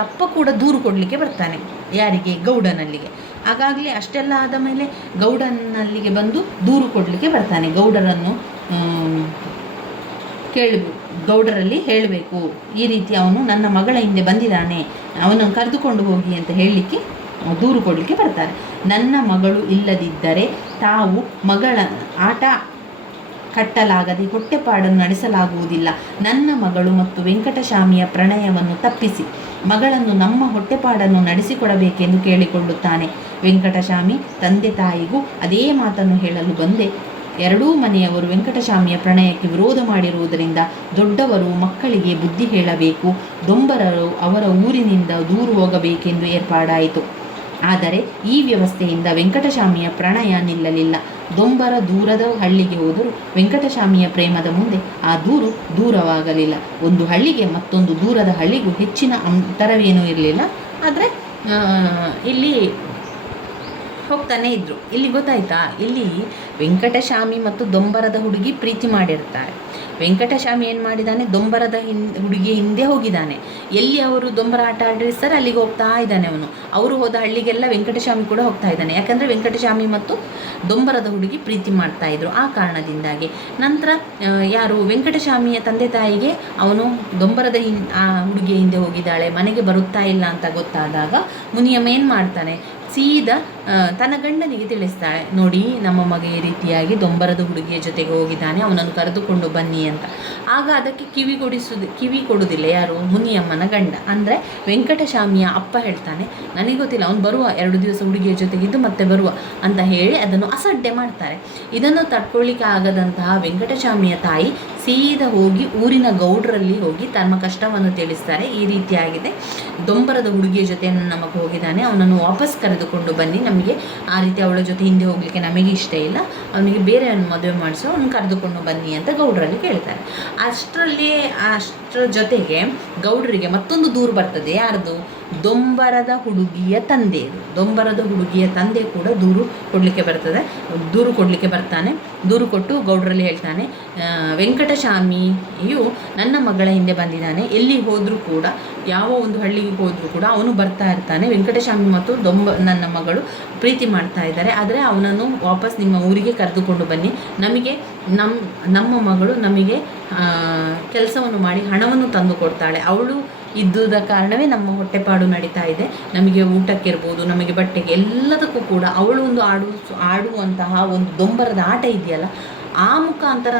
ಅಪ್ಪ ಕೂಡ ದೂರು ಕೊಡಲಿಕ್ಕೆ ಬರ್ತಾನೆ. ಯಾರಿಗೆ? ಗೌಡನಲ್ಲಿಗೆ. ಹಾಗಾಗಲಿ ಅಷ್ಟೆಲ್ಲ ಆದ ಮೇಲೆ ಗೌಡನಲ್ಲಿಗೆ ಬಂದು ದೂರು ಕೊಡಲಿಕ್ಕೆ ಬರ್ತಾನೆ. ಗೌಡರನ್ನು ಗೌಡರಲ್ಲಿ ಹೇಳಬೇಕು, ಈ ರೀತಿ ಅವನು ನನ್ನ ಮಗಳ ಹಿಂದೆ ಬಂದಿದ್ದಾನೆ, ಅವನನ್ನು ಕರೆದುಕೊಂಡು ಹೋಗಿ ಅಂತ ಹೇಳಲಿಕ್ಕೆ ದೂರು ಕೊಡಲಿಕ್ಕೆ ಬರ್ತಾರೆ. ನನ್ನ ಮಗಳು ಇಲ್ಲದಿದ್ದರೆ ತಾವು ಮಗಳ ಆಟ ಕಟ್ಟಲಾಗದೆ ಹೊಟ್ಟೆಪಾಡನ್ನು ನಡೆಸಲಾಗುವುದಿಲ್ಲ. ನನ್ನ ಮಗಳು ಮತ್ತು ವೆಂಕಟಸ್ವಾಮಿಯ ಪ್ರಣಯವನ್ನು ತಪ್ಪಿಸಿ ಮಗಳನ್ನು ನಮ್ಮ ಹೊಟ್ಟೆಪಾಡನ್ನು ನಡೆಸಿಕೊಡಬೇಕೆಂದು ಕೇಳಿಕೊಳ್ಳುತ್ತಾನೆ. ವೆಂಕಟಸ್ವಾಮಿ ತಂದೆ ತಾಯಿಗೂ ಅದೇ ಮಾತನ್ನು ಹೇಳಲು ಬಂದೆ. ಎರಡೂ ಮನೆಯವರು ವೆಂಕಟಸ್ವಾಮಿಯ ಪ್ರಣಯಕ್ಕೆ ವಿರೋಧ ಮಾಡಿರುವುದರಿಂದ ದೊಡ್ಡವರು ಮಕ್ಕಳಿಗೆ ಬುದ್ಧಿ ಹೇಳಬೇಕು, ದೊಂಬರರು ಅವರ ಊರಿನಿಂದ ದೂರ ಹೋಗಬೇಕೆಂದು ಏರ್ಪಾಡಾಯಿತು. ಆದರೆ ಈ ವ್ಯವಸ್ಥೆಯಿಂದ ವೆಂಕಟಸ್ವಾಮಿಯ ಪ್ರಣಯ ನಿಲ್ಲಲಿಲ್ಲ. ದೊಂಬರ ದೂರದ ಹಳ್ಳಿಗೆ ಹೋದರೂ ವೆಂಕಟಸ್ವಾಮಿಯ ಪ್ರೇಮದ ಮುಂದೆ ಆ ದೂರವಾಗಲಿಲ್ಲ. ಒಂದು ಹಳ್ಳಿಗೆ ಮತ್ತೊಂದು ದೂರದ ಹಳ್ಳಿಗೂ ಹೆಚ್ಚಿನ ಅಂತರವೇನೂ ಇರಲಿಲ್ಲ. ಆದರೆ ಇಲ್ಲಿ ಹೋಗ್ತಾನೆ ಇದ್ದರು. ಇಲ್ಲಿ ಗೊತ್ತಾಯ್ತಾ, ಇಲ್ಲಿ ವೆಂಕಟಸ್ವಾಮಿ ಮತ್ತು ದೊಂಬರದ ಹುಡುಗಿ ಪ್ರೀತಿ ಮಾಡಿರ್ತಾರೆ. ವೆಂಕಟಸ್ವಾಮಿ ಏನು ಮಾಡಿದ್ದಾನೆ, ದೊಂಬರದ ಹುಡುಗಿಯ ಹಿಂದೆ ಹೋಗಿದ್ದಾನೆ. ಎಲ್ಲಿ ಅವರು ದೊಂಬರ ಆಟ ಆಡಿರ್ತಾರೆ ಅಲ್ಲಿಗೆ ಹೋಗ್ತಾ ಇದ್ದಾನೆ ಅವನು. ಅವರು ಹೋದ ಹಳ್ಳಿಗೆಲ್ಲ ವೆಂಕಟಸ್ವಾಮಿ ಕೂಡ ಹೋಗ್ತಾ ಇದ್ದಾನೆ. ಯಾಕಂದರೆ ವೆಂಕಟಸ್ವಾಮಿ ಮತ್ತು ದೊಂಬರದ ಹುಡುಗಿ ಪ್ರೀತಿ ಮಾಡ್ತಾ ಇದ್ರು. ಆ ಕಾರಣದಿಂದಾಗಿ ನಂತರ ಯಾರು ವೆಂಕಟಸ್ವಾಮಿಯ ತಂದೆ ತಾಯಿಗೆ ಅವನು ದೊಂಬರದ ಆ ಹುಡುಗಿಯ ಹಿಂದೆ ಹೋಗಿದ್ದಾಳೆ, ಮನೆಗೆ ಬರುತ್ತಾ ಇಲ್ಲ ಅಂತ ಗೊತ್ತಾದಾಗ ಮುನಿಯಮ್ಮ ಏನು ಮಾಡ್ತಾನೆ, ಸೀದಾ ತನ್ನ ಗಂಡನಿಗೆ ತಿಳಿಸ್ತಾಳೆ, ನೋಡಿ ನಮ್ಮ ಮಗ ಈ ರೀತಿಯಾಗಿ ದೊಂಬರದ ಹುಡುಗಿಯ ಜೊತೆಗೆ ಹೋಗಿದ್ದಾನೆ, ಅವನನ್ನು ಕರೆದುಕೊಂಡು ಬನ್ನಿ ಅಂತ. ಆಗ ಅದಕ್ಕೆ ಕಿವಿ ಕೊಡುವುದಿಲ್ಲ ಯಾರು? ಮುನಿಯಮ್ಮನ ಗಂಡ, ಅಂದರೆ ವೆಂಕಟಸ್ವಾಮಿಯ ಅಪ್ಪ ಹೇಳ್ತಾನೆ, ನನಗೆ ಗೊತ್ತಿಲ್ಲ, ಅವನು ಬರುವ 2 ದಿವಸ ಹುಡುಗಿಯ ಜೊತೆಗಿದ್ದು ಮತ್ತೆ ಬರುವ ಅಂತ ಹೇಳಿ ಅದನ್ನು ಅಸಡ್ಡೆ ಮಾಡ್ತಾರೆ. ಇದನ್ನು ತಡ್ಕೊಳ್ಳಿಕ್ಕೆ ಆಗದಂತಹ ವೆಂಕಟಸ್ವಾಮಿಯ ತಾಯಿ ಸೀದಾ ಹೋಗಿ ಊರಿನ ಗೌಡರಲ್ಲಿ ಹೋಗಿ ತಮ್ಮ ಕಷ್ಟವನ್ನು ತಿಳಿಸ್ತಾರೆ. ಈ ರೀತಿಯಾಗಿದೆ, ದೊಂಬರದ ಹುಡುಗಿಯ ಜೊತೆ ನನ್ನ ಮಗ ಹೋಗಿದ್ದಾನೆ, ಅವನನ್ನು ವಾಪಸ್ ಕರೆದುಕೊಂಡು ಬನ್ನಿ, ನಮಗೆ ಆ ರೀತಿ ಅವಳ ಜೊತೆ ಹಿಂದೆ ಹೋಗಲಿಕ್ಕೆ ನಮಗೆ ಇಷ್ಟ ಇಲ್ಲ, ಅವನಿಗೆ ಬೇರೆಯನ್ನು ಮದುವೆ ಮಾಡಿಸೋ, ಅವನು ಕರೆದುಕೊಂಡು ಬನ್ನಿ ಅಂತ ಗೌಡರಲ್ಲಿ ಕೇಳ್ತಾರೆ. ಅಷ್ಟರ ಜೊತೆಗೆ ಗೌಡರಿಗೆ ಮತ್ತೊಂದು ದೂರು ಬರ್ತದೆ. ಯಾರ್ದು? ದೊಂಬರದ ಹುಡುಗಿಯ ತಂದೆ ಕೂಡ ದೂರು ಕೊಡಲಿಕ್ಕೆ ಬರ್ತಾನೆ. ದೂರು ಕೊಟ್ಟು ಗೌಡರಲ್ಲಿ ಹೇಳ್ತಾನೆ, ವೆಂಕಟಸ್ವಾಮಿಯು ನನ್ನ ಮಗಳ ಹಿಂದೆ ಬಂದಿದ್ದಾನೆ, ಎಲ್ಲಿ ಹೋದರೂ ಕೂಡ, ಯಾವ ಒಂದು ಹಳ್ಳಿಗೆ ಹೋದರೂ ಕೂಡ ಅವನು ಬರ್ತಾ ಇರ್ತಾನೆ. ವೆಂಕಟಸ್ವಾಮಿ ಮತ್ತು ನನ್ನ ಮಗಳು ಪ್ರೀತಿ ಮಾಡ್ತಾ ಇದ್ದಾರೆ, ಆದರೆ ಅವನನ್ನು ವಾಪಸ್ ನಿಮ್ಮ ಊರಿಗೆ ಕರೆದುಕೊಂಡು ಬನ್ನಿ, ನಮಗೆ ನಮ್ಮ ಮಗಳು ನಮಗೆ ಕೆಲಸವನ್ನು ಮಾಡಿ ಹಣವನ್ನು ತಂದು ಕೊಡ್ತಾಳೆ, ಅವಳು ಇದ್ದುದ ಕಾರಣವೇ ನಮ್ಮ ಹೊಟ್ಟೆಪಾಡು ನಡೀತಾ ಇದೆ, ನಮಗೆ ಊಟಕ್ಕಿರ್ಬೋದು, ನಮಗೆ ಬಟ್ಟೆಗೆ, ಎಲ್ಲದಕ್ಕೂ ಕೂಡ ಅವಳು ಒಂದು ಆಡುವಂತಹ ಒಂದು ದೊಂಬರದ ಆಟ ಇದೆಯಲ್ಲ, ಆ ಮುಖಾಂತರ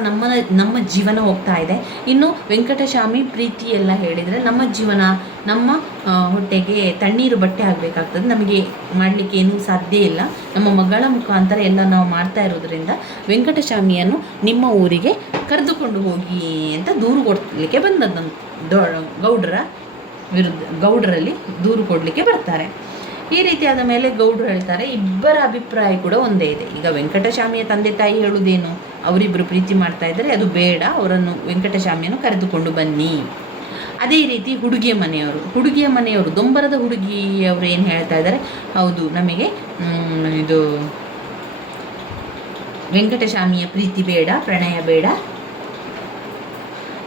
ನಮ್ಮ ಜೀವನ ಹೋಗ್ತಾ ಇದೆ. ಇನ್ನು ವೆಂಕಟಸ್ವಾಮಿ ಪ್ರೀತಿ ಎಲ್ಲ ಹೇಳಿದರೆ ನಮ್ಮ ಜೀವನ, ನಮ್ಮ ಹೊಟ್ಟೆಗೆ ತಣ್ಣೀರು ಬಟ್ಟೆ ಆಗಬೇಕಾಗ್ತದೆ, ನಮಗೆ ಮಾಡಲಿಕ್ಕೆ ಏನೂ ಸಾಧ್ಯ ಇಲ್ಲ, ನಮ್ಮ ಮಗಳ ಮುಖಾಂತರ ಎಲ್ಲ ನಾವು ಮಾಡ್ತಾ ಇರೋದ್ರಿಂದ ವೆಂಕಟಸ್ವಾಮಿಯನ್ನು ನಿಮ್ಮ ಊರಿಗೆ ಕರೆದುಕೊಂಡು ಹೋಗಿ ಅಂತ ದೂರು ಕೊಡಲಿಕ್ಕೆ ಬಂದದ್ದಂತ ಗೌಡರಲ್ಲಿ ದೂರು ಕೊಡಲಿಕ್ಕೆ ಬರ್ತಾರೆ. ಈ ರೀತಿಯಾದ ಮೇಲೆ ಗೌಡರು ಹೇಳ್ತಾರೆ, ಇಬ್ಬರ ಅಭಿಪ್ರಾಯ ಕೂಡ ಒಂದೇ ಇದೆ. ಈಗ ವೆಂಕಟಸ್ವಾಮಿಯ ತಂದೆ ತಾಯಿ ಹೇಳುವುದೇನು, ಅವರಿಬ್ಬರು ಪ್ರೀತಿ ಮಾಡ್ತಾ ಇದ್ದಾರೆ, ಅದು ಬೇಡ, ಅವರನ್ನು ವೆಂಕಟಸ್ವಾಮಿಯನ್ನು ಕರೆದುಕೊಂಡು ಬನ್ನಿ ಅದೇ ರೀತಿ ಹುಡುಗಿಯ ಮನೆಯವರು ದೊಂಬರದ ಹುಡುಗಿಯವರು ಏನು ಹೇಳ್ತಾ ಇದ್ದಾರೆ, ಹೌದು ನಮಗೆ ಇದು ವೆಂಕಟಸ್ವಾಮಿಯ ಪ್ರೀತಿ ಬೇಡ, ಪ್ರಣಯ ಬೇಡ,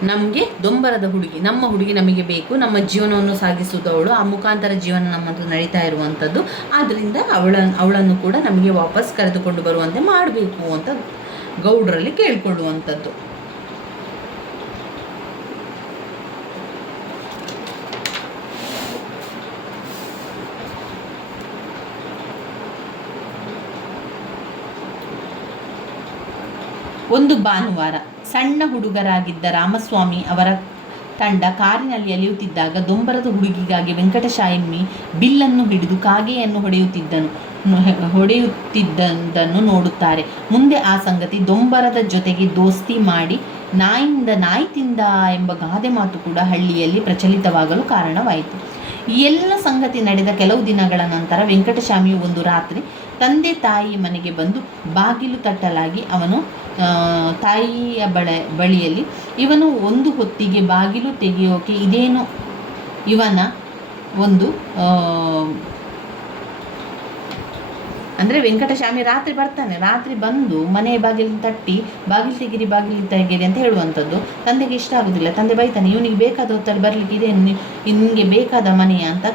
ನಮಗೆ ದೊಂಬರದ ಹುಡುಗಿ, ನಮ್ಮ ಹುಡುಗಿ ನಮಗೆ ಬೇಕು, ನಮ್ಮ ಜೀವನವನ್ನು ಸಾಗಿಸುವುದವಳು, ಆ ಮುಖಾಂತರ ಜೀವನ ನಮ್ಮದು ನಡೀತಾ ಇರುವಂಥದ್ದು, ಆದ್ದರಿಂದ ಅವಳನ್ನು ಕೂಡ ನಮಗೆ ವಾಪಸ್ ಕರೆದುಕೊಂಡು ಬರುವಂತೆ ಮಾಡಬೇಕು ಅಂತ ಗೌಡರಲ್ಲಿ ಕೇಳಿಕೊಳ್ಳುವಂಥದ್ದು. ಒಂದು ಭಾನುವಾರ ಸಣ್ಣ ಹುಡುಗರಾಗಿದ್ದ ರಾಮಸ್ವಾಮಿ ಅವರ ತಂಡ ಕಾರಿನಲ್ಲಿ ಅಲಿಯುತ್ತಿದ್ದಾಗ ದೊಂಬರದ ಹುಡುಗಿಗಾಗಿ ವೆಂಕಟಸ್ವಾಮಿ ಬಿಲ್ಲನ್ನು ಹಿಡಿದು ಕಾಗೆಯನ್ನು ಹೊಡೆಯುತ್ತಿದ್ದುದನ್ನು ನೋಡುತ್ತಾರೆ. ಮುಂದೆ ಆ ಸಂಗತಿ ದೊಂಬರದ ಜೊತೆಗೆ ದೋಸ್ತಿ ಮಾಡಿ ನಾಯಿಂದ ನಾಯಿ ತಿಂದ ಎಂಬ ಗಾದೆ ಮಾತು ಕೂಡ ಹಳ್ಳಿಯಲ್ಲಿ ಪ್ರಚಲಿತವಾಗಲು ಕಾರಣವಾಯಿತು. ಈ ಎಲ್ಲ ಸಂಗತಿ ನಡೆದ ಕೆಲವು ದಿನಗಳ ನಂತರ ವೆಂಕಟಸ್ವಾಮಿಯು ಒಂದು ರಾತ್ರಿ ತಂದೆ ತಾಯಿ ಮನೆಗೆ ಬಂದು ಬಾಗಿಲು ತಟ್ಟಲಾಗಿ ಅವನು ತಾಯಿಯ ಬಳಿಯಲ್ಲಿ ಇವನು ಒಂದು ಹೊತ್ತಿಗೆ ಬಾಗಿಲು ತೆಗೆಯೋಕೆ ಇದೇನು ಇವನ ಒಂದು ಅಂದರೆ ವೆಂಕಟಸ್ವಾಮಿ ರಾತ್ರಿ ಬರ್ತಾನೆ, ರಾತ್ರಿ ಬಂದು ಮನೆ ಬಾಗಿಲು ತಟ್ಟಿ ಬಾಗಿಲು ತೆಗೀರಿ ಅಂತ ಹೇಳುವಂಥದ್ದು ತಂದೆಗೆ ಇಷ್ಟ ಆಗೋದಿಲ್ಲ. ತಂದೆ ಬೈತಾನೆ, ಇವನಿಗೆ ಬೇಕಾದ ಹೊತ್ತಲ್ಲಿ ಬರಲಿಕ್ಕೆ ಇದೇನು ನಿಮಗೆ ಬೇಕಾದ ಮನೆಯ ಅಂತ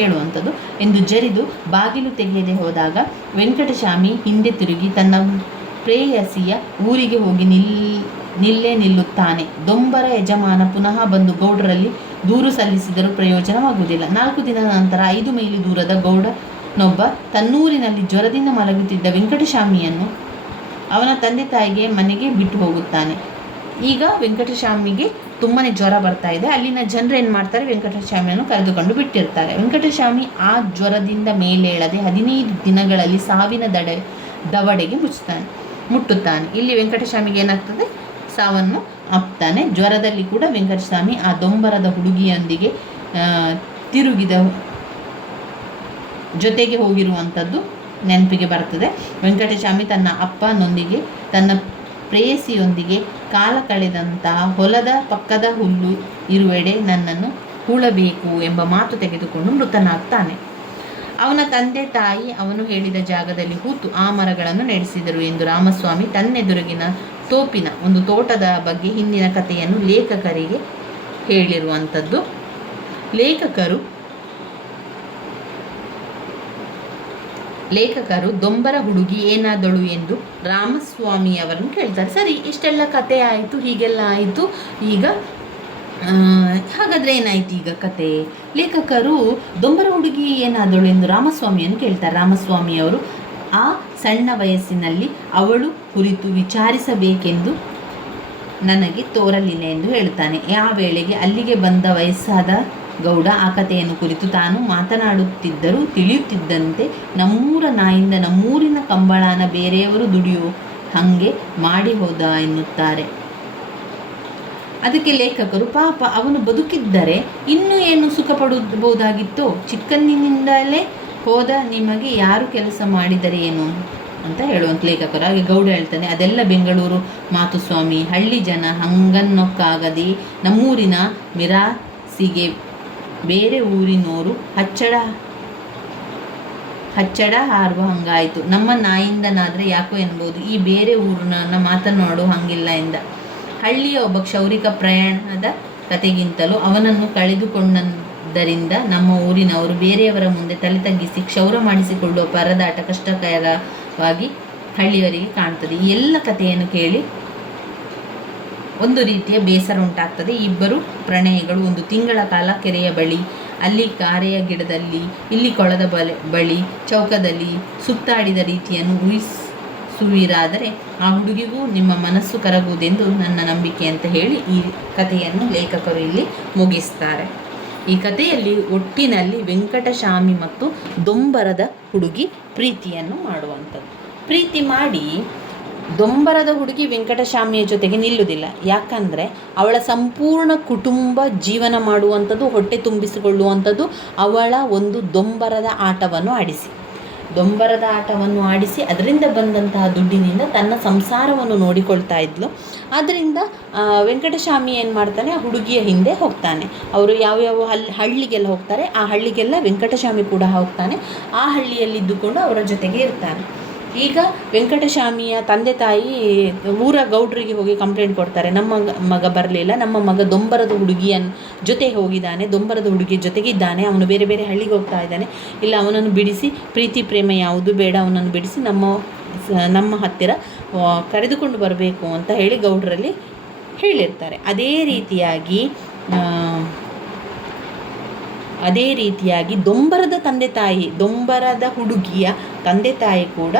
ಹೇಳುವಂಥದ್ದು ಎಂದು ಜರಿದು ಬಾಗಿಲು ತೆಗೆಯದೆ ಹೋದಾಗ ವೆಂಕಟಸ್ವಾಮಿ ಹಿಂದೆ ತಿರುಗಿ ತನ್ನ ಪ್ರೇಯಸಿಯ ಊರಿಗೆ ಹೋಗಿ ನಿಲ್ಲುತ್ತಾನೆ. ದೊಂಬರ ಯಜಮಾನ ಪುನಃ ಬಂದು ಗೌಡರಲ್ಲಿ ದೂರು ಸಲ್ಲಿಸಿದರೂ ಪ್ರಯೋಜನವಾಗುವುದಿಲ್ಲ. 4 ದಿನದ ನಂತರ 5 ಮೈಲಿ ದೂರದ ಗೌಡನೊಬ್ಬ ತನ್ನೂರಿನಲ್ಲಿ ಜ್ವರದಿಂದ ಮಲಗುತ್ತಿದ್ದ ವೆಂಕಟಸ್ವಾಮಿಯನ್ನು ಅವನ ತಂದೆ ತಾಯಿಗೆ ಮನೆಗೆ ಬಿಟ್ಟು ಹೋಗುತ್ತಾನೆ. ಈಗ ವೆಂಕಟಸ್ವಾಮಿಗೆ ತುಂಬಾ ಜ್ವರ ಬರ್ತಾ ಇದೆ. ಅಲ್ಲಿನ ಜನರು ಏನು ಮಾಡ್ತಾರೆ, ವೆಂಕಟಸ್ವಾಮಿಯನ್ನು ಕರೆದುಕೊಂಡು ಬಿಟ್ಟಿರ್ತಾರೆ. ವೆಂಕಟಸ್ವಾಮಿ ಆ ಜ್ವರದಿಂದ ಮೇಲೇಳದೆ 15 ದಿನಗಳಲ್ಲಿ ಸಾವಿನ ದವಡೆಗೆ ಮುಟ್ಟುತ್ತಾನೆ. ಇಲ್ಲಿ ವೆಂಕಟಸ್ವಾಮಿಗೆ ಏನಾಗ್ತದೆ, ಸಾವನ್ನು ಅಪ್ತಾನೆ. ಜ್ವರದಲ್ಲಿ ಕೂಡ ವೆಂಕಟಸ್ವಾಮಿ ಆ ದೊಂಬರದ ಹುಡುಗಿಯೊಂದಿಗೆ ತಿರುಗಿದ ಜೊತೆಗೆ ಹೋಗಿರುವಂಥದ್ದು ನೆನಪಿಗೆ ಬರ್ತದೆ. ವೆಂಕಟಸ್ವಾಮಿ ತನ್ನ ಅಪ್ಪನೊಂದಿಗೆ ತನ್ನ ಪ್ರೇಯಸಿಯೊಂದಿಗೆ ಕಾಲ ಕಳೆದಂತಹ ಹೊಲದ ಪಕ್ಕದ ಹುಲ್ಲು ಇರುವೆಡೆ ನನ್ನನ್ನು ಹೂಳಬೇಕು ಎಂಬ ಮಾತು ತೆಗೆದುಕೊಂಡು ಮೃತನಾಗ್ತಾನೆ. ಅವನ ತಂದೆ ತಾಯಿ ಅವನು ಹೇಳಿದ ಜಾಗದಲ್ಲಿ ಹೂತು ಆ ಮರಗಳನ್ನು ನಡೆಸಿದರು ಎಂದು ರಾಮಸ್ವಾಮಿ ತನ್ನೆದುರಿಗಿನ ತೋಪಿನ ಒಂದು ತೋಟದ ಬಗ್ಗೆ ಹಿಂದಿನ ಕಥೆಯನ್ನು ಲೇಖಕರಿಗೆ ಹೇಳಿರುವಂಥದ್ದು. ಲೇಖಕರು ದೊಂಬರ ಹುಡುಗಿ ಏನಾದಳು ಎಂದು ರಾಮಸ್ವಾಮಿಯವರನ್ನು ಕೇಳ್ತಾರೆ. ಸರಿ, ಇಷ್ಟೆಲ್ಲ ಕತೆ ಆಯಿತು, ಹೀಗೆಲ್ಲ ಆಯಿತು. ಈಗ ಹಾಗಾದರೆ ಏನಾಯಿತು ಈಗ ಕತೆ? ಲೇಖಕರು ದೊಂಬರ ಹುಡುಗಿ ಏನಾದಳು ಎಂದು ರಾಮಸ್ವಾಮಿಯನ್ನು ಕೇಳ್ತಾರೆ. ರಾಮಸ್ವಾಮಿಯವರು ಆ ಸಣ್ಣ ವಯಸ್ಸಿನಲ್ಲಿ ಅವಳು ಕುರಿತು ವಿಚಾರಿಸಬೇಕೆಂದು ನನಗೆ ತೋರಲಿಲ್ಲ ಎಂದು ಹೇಳುತ್ತಾನೆ. ಆ ವೇಳೆಗೆ ಅಲ್ಲಿಗೆ ಬಂದ ವಯಸ್ಸಾದ ಗೌಡ ಆ ಕಥೆಯನ್ನು ಕುರಿತು ತಾನು ಮಾತನಾಡುತ್ತಿದ್ದರೂ ತಿಳಿಯುತ್ತಿದ್ದಂತೆ ನಮ್ಮೂರ ನಾಯಿಂದ ನಮ್ಮೂರಿನ ಕಂಬಳಾನ ಬೇರೆಯವರು ದುಡಿಯೋ ಹಾಗೆ ಮಾಡಿ ಹೋದ ಎನ್ನುತ್ತಾರೆ. ಅದಕ್ಕೆ ಲೇಖಕರು, ಪಾಪ ಅವನು ಬದುಕಿದ್ದರೆ ಇನ್ನೂ ಏನು ಸುಖ ಪಡಬಹುದಾಗಿತ್ತೋ, ಚಿಕ್ಕಂದಿನಿಂದಲೇ ಹೋದ, ನಿಮಗೆ ಯಾರು ಕೆಲಸ ಮಾಡಿದರೆ ಏನು ಅಂತ ಹೇಳುವಂಥ ಲೇಖಕರು. ಹಾಗೆ ಗೌಡ ಹೇಳ್ತಾನೆ, ಅದೆಲ್ಲ ಬೆಂಗಳೂರು ಮಾತು ಸ್ವಾಮಿ, ಹಳ್ಳಿ ಜನ ಹಂಗನ್ನೋಕ್ಕಾಗದೆ ನಮ್ಮೂರಿನ ಮಿರಾಸಿಗೆ ಬೇರೆ ಊರಿನೋರು ಹಚ್ಚಡ ಹಾರುವ ಹಂಗಾಯಿತು. ನಮ್ಮ ನಾಯಿಂದನಾದರೆ ಯಾಕೋ ಎನ್ಬೋದು, ಈ ಬೇರೆ ಊರನ್ನ ಮಾತನಾಡೋ ಹಂಗಿಲ್ಲ ಎಂದ. ಹಳ್ಳಿಯ ಒಬ್ಬ ಕ್ಷೌರಿಕ ಪ್ರಯಾಣದ ಕತೆಗಿಂತಲೂ ಅವನನ್ನು ಕಳೆದುಕೊಂಡದ್ದರಿಂದ ನಮ್ಮ ಊರಿನವರು ಬೇರೆಯವರ ಮುಂದೆ ತಲೆ ತಗ್ಗಿಸಿ ಕ್ಷೌರ ಮಾಡಿಸಿಕೊಳ್ಳುವ ಪರದಾಟ ಕಷ್ಟಕರವಾಗಿ ಹಳ್ಳಿಯವರಿಗೆ ಕಾಣ್ತದೆ. ಈ ಎಲ್ಲ ಕಥೆಯನ್ನು ಕೇಳಿ ಒಂದು ರೀತಿಯ ಬೇಸರ ಉಂಟಾಗ್ತದೆ. ಇಬ್ಬರು ಪ್ರಣಯಿಗಳು 1 ತಿಂಗಳ ಕಾಲ ಕೆರೆಯ ಬಳಿ, ಅಲ್ಲಿ ಕಾರೆಯ ಗಿಡದಲ್ಲಿ, ಇಲ್ಲಿ ಕೊಳದ ಬಳಿ ಚೌಕದಲ್ಲಿ ಸುತ್ತಾಡಿದ ರೀತಿಯನ್ನು ಊಹಿಸುವಿರಾದರೆ ಆ ಹುಡುಗಿಗೂ ನಿಮ್ಮ ಮನಸ್ಸು ಕರಗುವುದೆಂದು ನನ್ನ ನಂಬಿಕೆ ಅಂತ ಹೇಳಿ ಈ ಕಥೆಯನ್ನು ಲೇಖಕರು ಇಲ್ಲಿ ಮುಗಿಸ್ತಾರೆ. ಈ ಕಥೆಯಲ್ಲಿ ಒಟ್ಟಿನಲ್ಲಿ ವೆಂಕಟಸ್ವಾಮಿ ಮತ್ತು ದೊಂಬರದ ಹುಡುಗಿ ಪ್ರೀತಿಯನ್ನು ಮಾಡುವಂಥದ್ದು. ಪ್ರೀತಿ ಮಾಡಿ ದೊಂಬರದ ಹುಡುಗಿ ವೆಂಕಟಸ್ವಾಮಿಯ ಜೊತೆಗೆ ನಿಲ್ಲುವುದಿಲ್ಲ. ಯಾಕಂದರೆ ಅವಳ ಸಂಪೂರ್ಣ ಕುಟುಂಬ ಜೀವನ ಮಾಡುವಂಥದ್ದು, ಹೊಟ್ಟೆ ತುಂಬಿಸಿಕೊಳ್ಳುವಂಥದ್ದು ಅವಳ ಒಂದು ದೊಂಬರದ ಆಟವನ್ನು ಆಡಿಸಿ. ದೊಂಬರದ ಆಟವನ್ನು ಆಡಿಸಿ ಅದರಿಂದ ಬಂದಂತಹ ದುಡ್ಡಿನಿಂದ ತನ್ನ ಸಂಸಾರವನ್ನು ನೋಡಿಕೊಳ್ತಾ ಇದ್ಲು. ಆದ್ದರಿಂದ ವೆಂಕಟಸ್ವಾಮಿ ಏನು ಮಾಡ್ತಾನೆ, ಆ ಹುಡುಗಿಯ ಹಿಂದೆ ಹೋಗ್ತಾನೆ. ಅವರು ಯಾವ್ಯಾವ ಹಳ್ಳಿಗೆಲ್ಲ ಹೋಗ್ತಾರೆ, ಆ ಹಳ್ಳಿಗೆಲ್ಲ ವೆಂಕಟಸ್ವಾಮಿ ಕೂಡ ಹೋಗ್ತಾನೆ. ಆ ಹಳ್ಳಿಯಲ್ಲಿದ್ದುಕೊಂಡು ಅವರ ಜೊತೆಗೆ ಇರ್ತಾನೆ. ಈಗ ವೆಂಕಟಸ್ವಾಮಿಯ ತಂದೆ ತಾಯಿ ಊರ ಗೌಡ್ರಿಗೆ ಹೋಗಿ ಕಂಪ್ಲೇಂಟ್ ಕೊಡ್ತಾರೆ, ನಮ್ಮ ಮಗ ಬರಲಿಲ್ಲ, ನಮ್ಮ ಮಗ ದೊಂಬರದ ಹುಡುಗಿಯ ಜೊತೆಗೆ ಹೋಗಿದ್ದಾನೆ, ದೊಂಬರದ ಹುಡುಗಿಯ ಜೊತೆಗಿದ್ದಾನೆ, ಅವನು ಬೇರೆ ಬೇರೆ ಹಳ್ಳಿಗೆ ಹೋಗ್ತಾ ಇದ್ದಾನೆ, ಇಲ್ಲ ಅವನನ್ನು ಬಿಡಿಸಿ, ಪ್ರೀತಿ ಪ್ರೇಮ ಯಾವುದು ಬೇಡ, ಅವನನ್ನು ಬಿಡಿಸಿ ನಮ್ಮ ಹತ್ತಿರ ಕರೆದುಕೊಂಡು ಬರಬೇಕು ಅಂತ ಹೇಳಿ ಗೌಡ್ರಲ್ಲಿ ಹೇಳಿರ್ತಾರೆ. ಅದೇ ರೀತಿಯಾಗಿ ದೊಂಬರದ ತಂದೆ ತಾಯಿ, ದೊಂಬರದ ಹುಡುಗಿಯ ತಂದೆ ತಾಯಿ ಕೂಡ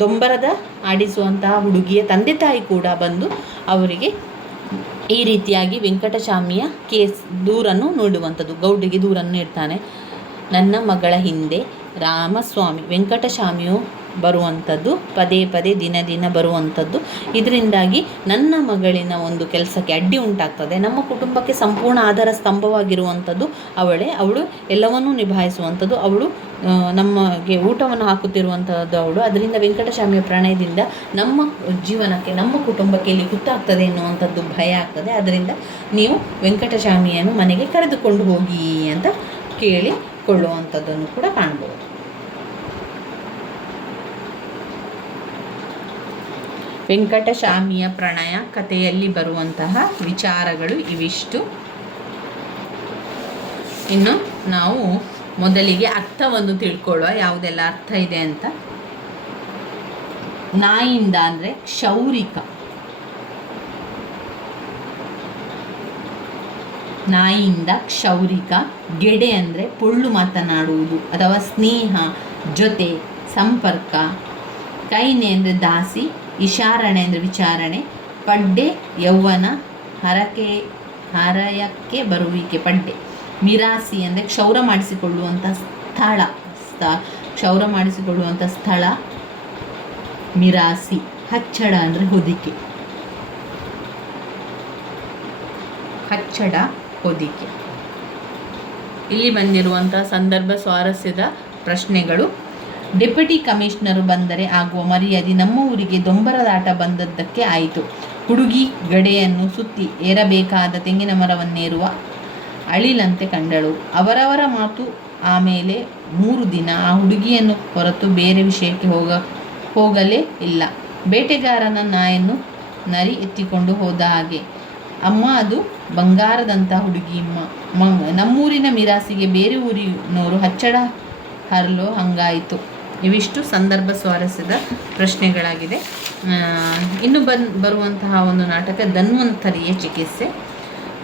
ದೊಂಬರದ ಆಡಿಸುವಂತಹ ಹುಡುಗಿಯ ತಂದೆ ತಾಯಿ ಕೂಡ ಬಂದು ಅವರಿಗೆ ಈ ರೀತಿಯಾಗಿ ವೆಂಕಟಸ್ವಾಮಿಯ ದೂರನ್ನು ನೋಡುವಂಥದ್ದು, ಗೌಡಿಗೆ ದೂರನ್ನು ಇಡ್ತಾನೆ. ನನ್ನ ಮಗಳ ಹಿಂದೆ ರಾಮಸ್ವಾಮಿ ವೆಂಕಟಸ್ವಾಮಿಯು ಬರುವಂಥದ್ದು, ಪದೇ ಪದೇ ದಿನ ಬರುವಂಥದ್ದು. ಇದರಿಂದಾಗಿ ನನ್ನ ಮಗಳಿನ ಒಂದು ಕೆಲಸಕ್ಕೆ ಅಡ್ಡಿ ಉಂಟಾಗ್ತದೆ. ನಮ್ಮ ಕುಟುಂಬಕ್ಕೆ ಸಂಪೂರ್ಣ ಆಧಾರ ಸ್ತಂಭವಾಗಿರುವಂಥದ್ದು ಅವಳು ಎಲ್ಲವನ್ನೂ ನಿಭಾಯಿಸುವಂಥದ್ದು, ಅವಳು ನಮಗೆ ಊಟವನ್ನು ಹಾಕುತ್ತಿರುವಂಥದ್ದು ಅವಳು. ಅದರಿಂದ ವೆಂಕಟಸ್ವಾಮಿಯ ಪ್ರಣಯದಿಂದ ನಮ್ಮ ಜೀವನಕ್ಕೆ, ನಮ್ಮ ಕುಟುಂಬಕ್ಕೆ ಇಲ್ಲಿ ಗೊತ್ತಾಗ್ತದೆ ಎನ್ನುವಂಥದ್ದು ಭಯ ಆಗ್ತದೆ. ಅದರಿಂದ ನೀವು ವೆಂಕಟಸ್ವಾಮಿಯನ್ನು ಮನೆಗೆ ಕರೆದುಕೊಂಡು ಹೋಗಿ ಅಂತ ಕೇಳಿಕೊಳ್ಳುವಂಥದ್ದನ್ನು ಕೂಡ ಕಾಣ್ಬೋದು. ವೆಂಕಟಸ್ವಾಮಿಯ ಪ್ರಣಯ ಕಥೆಯಲ್ಲಿ ಬರುವಂತಹ ವಿಚಾರಗಳು ಇವಿಷ್ಟು. ಇನ್ನು ನಾವು ಮೊದಲಿಗೆ ಅರ್ಥವನ್ನು ತಿಳ್ಕೊಳ್ಳುವ, ಯಾವುದೆಲ್ಲ ಅರ್ಥ ಇದೆ ಅಂತ. ನಾಯಿಂದ ಅಂದರೆ ಕ್ಷೌರಿಕ, ನಾಯಿಂದ ಕ್ಷೌರಿಕ. ಗೆಡೆ ಅಂದರೆ ಪೊಳ್ಳು ಮಾತನಾಡುವುದು ಅಥವಾ ಸ್ನೇಹ, ಜೊತೆ, ಸಂಪರ್ಕ. ಕೈನೆ ಅಂದರೆ ದಾಸಿ, ಇಶಾರಣೆ ಅಂದರೆ ವಿಚಾರಣೆ. ಪಡ್ಡೆ ಯೌವನ, ಹರಯಕ್ಕೆ ಬರುವಿಕೆ ಪಡ್ಡೆ. ಮಿರಾಸಿ ಅಂದರೆ ಕ್ಷೌರ ಮಾಡಿಸಿಕೊಳ್ಳುವಂಥ ಸ್ಥಳ ಮಿರಾಸಿ. ಹಚ್ಚಡ ಅಂದರೆ ಹೊದಿಕೆ, ಹೊದಿಕೆ. ಇಲ್ಲಿ ಬಂದಿರುವಂಥ ಸಂದರ್ಭ ಸ್ವಾರಸ್ಯದ ಪ್ರಶ್ನೆಗಳು. ಡೆಪ್ಯೂಟಿ ಕಮಿಷನರ್ ಬಂದರೆ ಆಗುವ ಮರ್ಯಾದೆ ನಮ್ಮ ಊರಿಗೆ ದೊಂಬರದಾಟ ಬಂದದ್ದಕ್ಕೆ ಆಯಿತು. ಹುಡುಗಿ ಗಡೆಯನ್ನು ಸುತ್ತಿ ಏರಬೇಕಾದ ತೆಂಗಿನ ಮರವನ್ನೇರುವ ಅಳಿಲಂತೆ ಕಂಡಳು. ಅವರವರ ಮಾತು. ಆಮೇಲೆ 3 ದಿನ ಆ ಹುಡುಗಿಯನ್ನು ಹೊರತು ಬೇರೆ ವಿಷಯಕ್ಕೆ ಹೋಗಲೇ ಇಲ್ಲ. ಬೇಟೆಗಾರನ ನಾಯನ್ನು ನರಿ ಎತ್ತಿಕೊಂಡು ಹೋದ ಹಾಗೆ. ಅಮ್ಮ ಅದು ಬಂಗಾರದಂಥ ಹುಡುಗಿ. ನಮ್ಮೂರಿನ ಮಿರಾಸಿಗೆ ಬೇರೆ ಊರಿನವರು ಹಚ್ಚಡ ಹರಲೋ ಹಂಗಾಯಿತು. ಇವಿಷ್ಟು ಸಂದರ್ಭ ಸ್ವಾರಸ್ಯದ ಪ್ರಶ್ನೆಗಳಾಗಿದೆ. ಇನ್ನು ಬರುವಂತಹ ಒಂದು ನಾಟಕ ಧನ್ವಂತರಿಯ ಚಿಕಿತ್ಸೆ.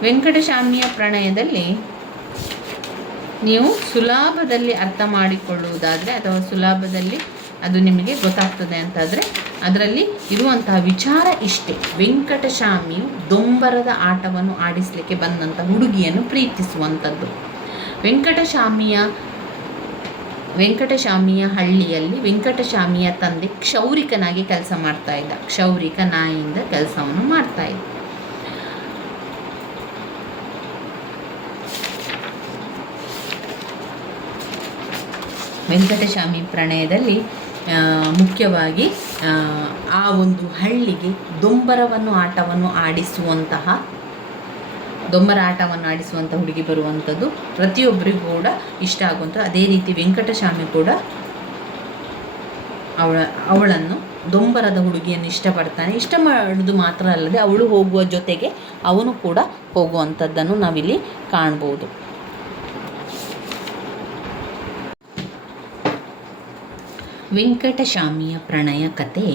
ವೆಂಕಟಸ್ವಾಮಿಯ ಪ್ರಣಯದಲ್ಲಿ ನೀವು ಸುಲಭದಲ್ಲಿ ಅರ್ಥ ಮಾಡಿಕೊಳ್ಳುವುದಾದರೆ ಅಥವಾ ಸುಲಭದಲ್ಲಿ ಅದು ನಿಮಗೆ ಗೊತ್ತಾಗ್ತದೆ ಅಂತಾದರೆ ಅದರಲ್ಲಿ ಇರುವಂತಹ ವಿಚಾರ ಇಷ್ಟೇ. ವೆಂಕಟಸ್ವಾಮಿಯು ದೊಂಬರದ ಆಟವನ್ನು ಆಡಿಸಲಿಕ್ಕೆ ಬಂದಂಥ ಹುಡುಗಿಯನ್ನು ಪ್ರೀತಿಸುವಂಥದ್ದು. ವೆಂಕಟಸ್ವಾಮಿಯ ಹಳ್ಳಿಯಲ್ಲಿ ವೆಂಕಟಸ್ವಾಮಿಯ ತಂದೆ ಕ್ಷೌರಿಕನಾಗಿ ಕೆಲಸ ಮಾಡ್ತಾ ಇದ್ದ. ಕ್ಷೌರಿಕ ನಾಯಿಯಿಂದ ಕೆಲಸವನ್ನು ಮಾಡ್ತಾ ಇದ್ದ. ವೆಂಕಟಸ್ವಾಮಿ ಪ್ರಣಯದಲ್ಲಿ ಮುಖ್ಯವಾಗಿ ಆ ಒಂದು ಹಳ್ಳಿಗೆ ದೊಂಬರ ಆಟವನ್ನು ಆಡಿಸುವಂಥ ಹುಡುಗಿ ಬರುವಂಥದ್ದು ಪ್ರತಿಯೊಬ್ಬರಿಗೂ ಕೂಡ ಇಷ್ಟ ಆಗುವಂಥದ್ದು. ಅದೇ ರೀತಿ ವೆಂಕಟಸ್ವಾಮಿ ಕೂಡ ಅವಳನ್ನು ದೊಂಬರದ ಹುಡುಗಿಯನ್ನು ಇಷ್ಟಪಡ್ತಾನೆ. ಇಷ್ಟ ಮಾಡೋದು ಮಾತ್ರ ಅಲ್ಲದೆ ಅವಳು ಹೋಗುವ ಜೊತೆಗೆ ಅವನು ಕೂಡ ಹೋಗುವಂಥದ್ದನ್ನು ನಾವಿಲ್ಲಿ ಕಾಣ್ಬೋದು. ವೆಂಕಟಸ್ವಾಮಿಯ ಪ್ರಣಯ ಕತೆ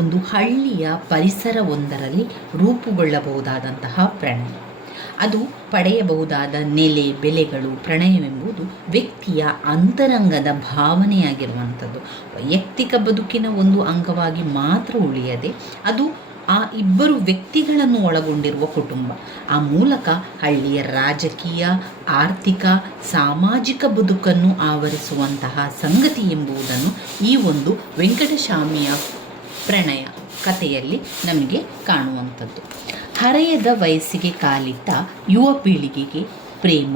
ಒಂದು ಹಳ್ಳಿಯ ಪರಿಸರವೊಂದರಲ್ಲಿ ರೂಪುಗೊಳ್ಳಬಹುದಾದಂತಹ ಪ್ರಣಯ. ಅದು ಪಡೆಯಬಹುದಾದ ನೆಲೆ ಬೆಲೆಗಳು. ಪ್ರಣಯವೆಂಬುದು ವ್ಯಕ್ತಿಯ ಅಂತರಂಗದ ಭಾವನೆಯಾಗಿರುವಂಥದ್ದು. ವೈಯಕ್ತಿಕ ಬದುಕಿನ ಒಂದು ಅಂಗವಾಗಿ ಮಾತ್ರ ಉಳಿಯದೆ ಅದು ಆ ಇಬ್ಬರು ವ್ಯಕ್ತಿಗಳನ್ನು ಒಳಗೊಂಡಿರುವ ಕುಟುಂಬ. ಆ ಮೂಲಕ ಹಳ್ಳಿಯ ರಾಜಕೀಯ, ಆರ್ಥಿಕ, ಸಾಮಾಜಿಕ ಬದುಕನ್ನು ಆವರಿಸುವಂತಹ ಸಂಗತಿ ಎಂಬುದನ್ನು ಈ ಒಂದು ವೆಂಕಟಸ್ವಾಮಿಯ ಪ್ರಣಯ ಕಥೆಯಲ್ಲಿ ನಮಗೆ ಕಾಣುವಂಥದ್ದು. ಹರೆಯದ ವಯಸ್ಸಿಗೆ ಕಾಲಿಟ್ಟ ಯುವ ಪೀಳಿಗೆಗೆ ಪ್ರೇಮ,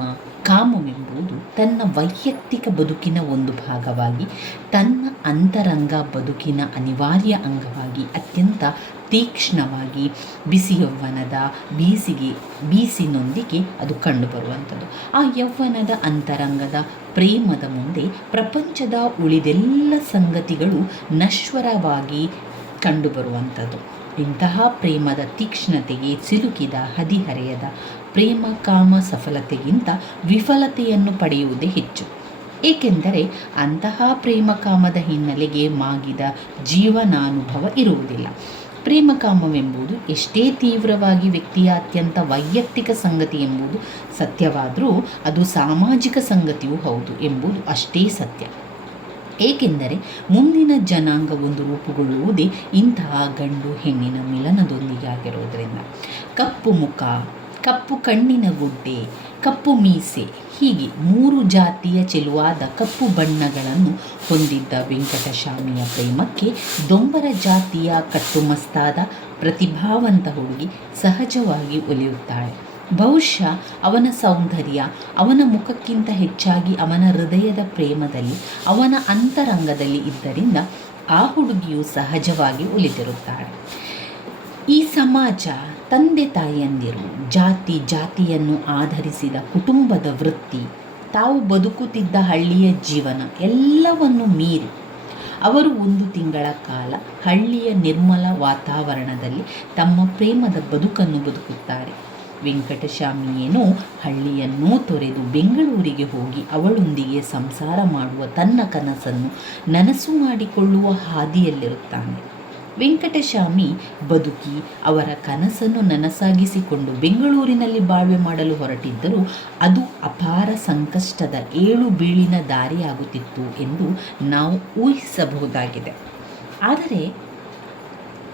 ಕಾಮವೆಂಬುದು ತನ್ನ ವೈಯಕ್ತಿಕ ಬದುಕಿನ ಒಂದು ಭಾಗವಾಗಿ, ತನ್ನ ಅಂತರಂಗ ಬದುಕಿನ ಅನಿವಾರ್ಯ ಅಂಗವಾಗಿ ಅತ್ಯಂತ ತೀಕ್ಷ್ಣವಾಗಿ ಬಿಸಿ ಯೌವನದ ಬೀಸಿನೊಂದಿಗೆ ಅದು ಕಂಡುಬರುವಂಥದ್ದು. ಆ ಯೌವನದ ಅಂತರಂಗದ ಪ್ರೇಮದ ಮುಂದೆ ಪ್ರಪಂಚದ ಉಳಿದೆಲ್ಲ ಸಂಗತಿಗಳು ನಶ್ವರವಾಗಿ ಕಂಡುಬರುವಂಥದ್ದು. ಇಂತಹ ಪ್ರೇಮದ ತೀಕ್ಷ್ಣತೆಗೆ ಸಿಲುಕಿದ ಹದಿಹರೆಯದ ಪ್ರೇಮ ಕಾಮ ಸಫಲತೆಗಿಂತ ವಿಫಲತೆಯನ್ನು ಪಡೆಯುವುದೇ ಹೆಚ್ಚು. ಏಕೆಂದರೆ ಅಂತಹ ಪ್ರೇಮ ಕಾಮದ ಹಿನ್ನೆಲೆಗೆ ಮಾಗಿದ ಜೀವನಾನುಭವ ಇರುವುದಿಲ್ಲ. ಪ್ರೇಮ ಕಾಮವೆಂಬುದು ಎಷ್ಟೇ ತೀವ್ರವಾಗಿ ವ್ಯಕ್ತಿಯ ಅತ್ಯಂತ ವೈಯಕ್ತಿಕ ಸಂಗತಿ ಎಂಬುದು ಸತ್ಯವಾದರೂ ಅದು ಸಾಮಾಜಿಕ ಸಂಗತಿಯೂ ಹೌದು ಎಂಬುದು ಅಷ್ಟೇ ಸತ್ಯ. ಏಕೆಂದರೆ ಮುಂದಿನ ಜನಾಂಗವೊಂದು ರೂಪುಗೊಳ್ಳುವುದೇ ಇಂತಹ ಗಂಡು ಹೆಣ್ಣಿನ ಮಿಲನದೊಂದಿಗೆ ಆಗಿರೋದರಿಂದ. ಕಪ್ಪು ಮುಖ, ಕಪ್ಪು ಕಣ್ಣಿನ ಗುಡ್ಡೆ, ಕಪ್ಪು ಮೀಸೆ ಹೀಗೆ 3 ಜಾತಿಯ ಚೆಲುವಾದ ಕಪ್ಪು ಬಣ್ಣಗಳನ್ನು ಹೊಂದಿದ್ದ ವೆಂಕಟಸ್ವಾಮಿಯ ಪ್ರೇಮಕ್ಕೆ ದೊಂಬರ ಜಾತಿಯ ಕಟ್ಟುಮಸ್ತಾದ ಪ್ರತಿಭಾವಂತ ಹುಡುಗಿ ಸಹಜವಾಗಿ ಒಲಿಯುತ್ತಾಳೆ. ಬಹುಶಃ ಅವನ ಸೌಂದರ್ಯ ಅವನ ಮುಖಕ್ಕಿಂತ ಹೆಚ್ಚಾಗಿ ಅವನ ಹೃದಯದ ಪ್ರೇಮದಲ್ಲಿ, ಅವನ ಅಂತರಂಗದಲ್ಲಿ ಇದ್ದರಿಂದ ಆ ಹುಡುಗಿಯು ಸಹಜವಾಗಿ ಒಲಿದಿರುತ್ತಾಳೆ. ಈ ಸಮಾಜ, ತಂದೆ ತಾಯಿಯಂದಿರು, ಜಾತಿಯನ್ನು ಆಧರಿಸಿದ ಕುಟುಂಬದ ವೃತ್ತಿ, ತಾವು ಬದುಕುತ್ತಿದ್ದ ಹಳ್ಳಿಯ ಜೀವನ ಎಲ್ಲವನ್ನು ಮೀರಿ ಅವರು 1 ತಿಂಗಳ ಕಾಲ ಹಳ್ಳಿಯ ನಿರ್ಮಲ ವಾತಾವರಣದಲ್ಲಿ ತಮ್ಮ ಪ್ರೇಮದ ಬದುಕನ್ನು ಬದುಕುತ್ತಾರೆ. ವೆಂಕಟಸ್ವಾಮಿಯೇನೋ ಹಳ್ಳಿಯನ್ನೂ ತೊರೆದು ಬೆಂಗಳೂರಿಗೆ ಹೋಗಿ ಅವಳೊಂದಿಗೆ ಸಂಸಾರ ಮಾಡುವ ತನ್ನ ಕನಸನ್ನು ನನಸು ಮಾಡಿಕೊಳ್ಳುವ ಹಾದಿಯಲ್ಲಿರುತ್ತಾನೆ. ವೆಂಕಟಸ್ವಾಮಿ ಬದುಕಿ ಅವರ ಕನಸನ್ನು ನನಸಾಗಿಸಿಕೊಂಡು ಬೆಂಗಳೂರಿನಲ್ಲಿ ಬಾಳ್ವೆ ಮಾಡಲು ಹೊರಟಿದ್ದರೂ ಅದು ಅಪಾರ ಸಂಕಷ್ಟದ 7 ಬೀಳಿನ ದಾರಿಯಾಗುತ್ತಿತ್ತು ಎಂದು ನಾವು ಊಹಿಸಬಹುದಾಗಿದೆ. ಆದರೆ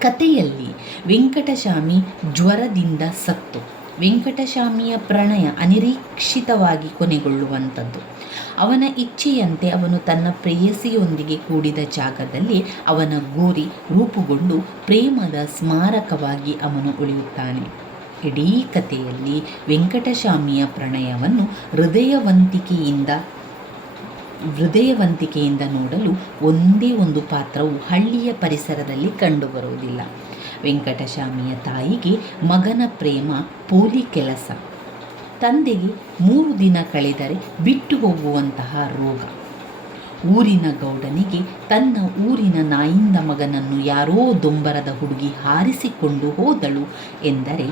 ಕಥೆಯಲ್ಲಿ ವೆಂಕಟಸ್ವಾಮಿ ಜ್ವರದಿಂದ ಸತ್ತು ವೆಂಕಟಸ್ವಾಮಿಯ ಪ್ರಣಯ ಅನಿರೀಕ್ಷಿತವಾಗಿ ಕೊನೆಗೊಳ್ಳುವಂಥದ್ದು. ಅವನ ಇಚ್ಛೆಯಂತೆ ಅವನು ತನ್ನ ಪ್ರೇಯಸಿಯೊಂದಿಗೆ ಕೂಡಿದ ಜಾಗದಲ್ಲಿ ಅವನ ಗೋರಿ ರೂಪುಗೊಂಡು ಪ್ರೇಮದ ಸ್ಮಾರಕವಾಗಿ ಅವನು ಉಳಿಯುತ್ತಾನೆ. ಇಡೀ ಕಥೆಯಲ್ಲಿ ವೆಂಕಟಸ್ವಾಮಿಯ ಪ್ರಣಯವನ್ನು ಹೃದಯವಂತಿಕೆಯಿಂದ ನೋಡಲು ಒಂದೇ ಒಂದು ಪಾತ್ರವು ಹಳ್ಳಿಯ ಪರಿಸರದಲ್ಲಿ ಕಂಡುಬರುವುದಿಲ್ಲ. ವೆಂಕಟಸ್ವಾಮಿಯ ತಾಯಿಗೆ ಮಗನ ಪ್ರೇಮ ಪೋಲಿ ಕೆಲಸ, ತಂದೆಗೆ 3 ದಿನ ಕಳೆದರೆ ಬಿಟ್ಟು ಹೋಗುವಂತಹ ರೋಗ, ಊರಿನ ಗೌಡನಿಗೆ ತನ್ನ ಊರಿನ ನಾಯಿಂದ ಮಗನನ್ನು ಯಾರೋ ದೊಂಬರದ ಹುಡುಗಿ ಹಾರಿಸಿಕೊಂಡು ಹೋದಳು ಎಂದರೆ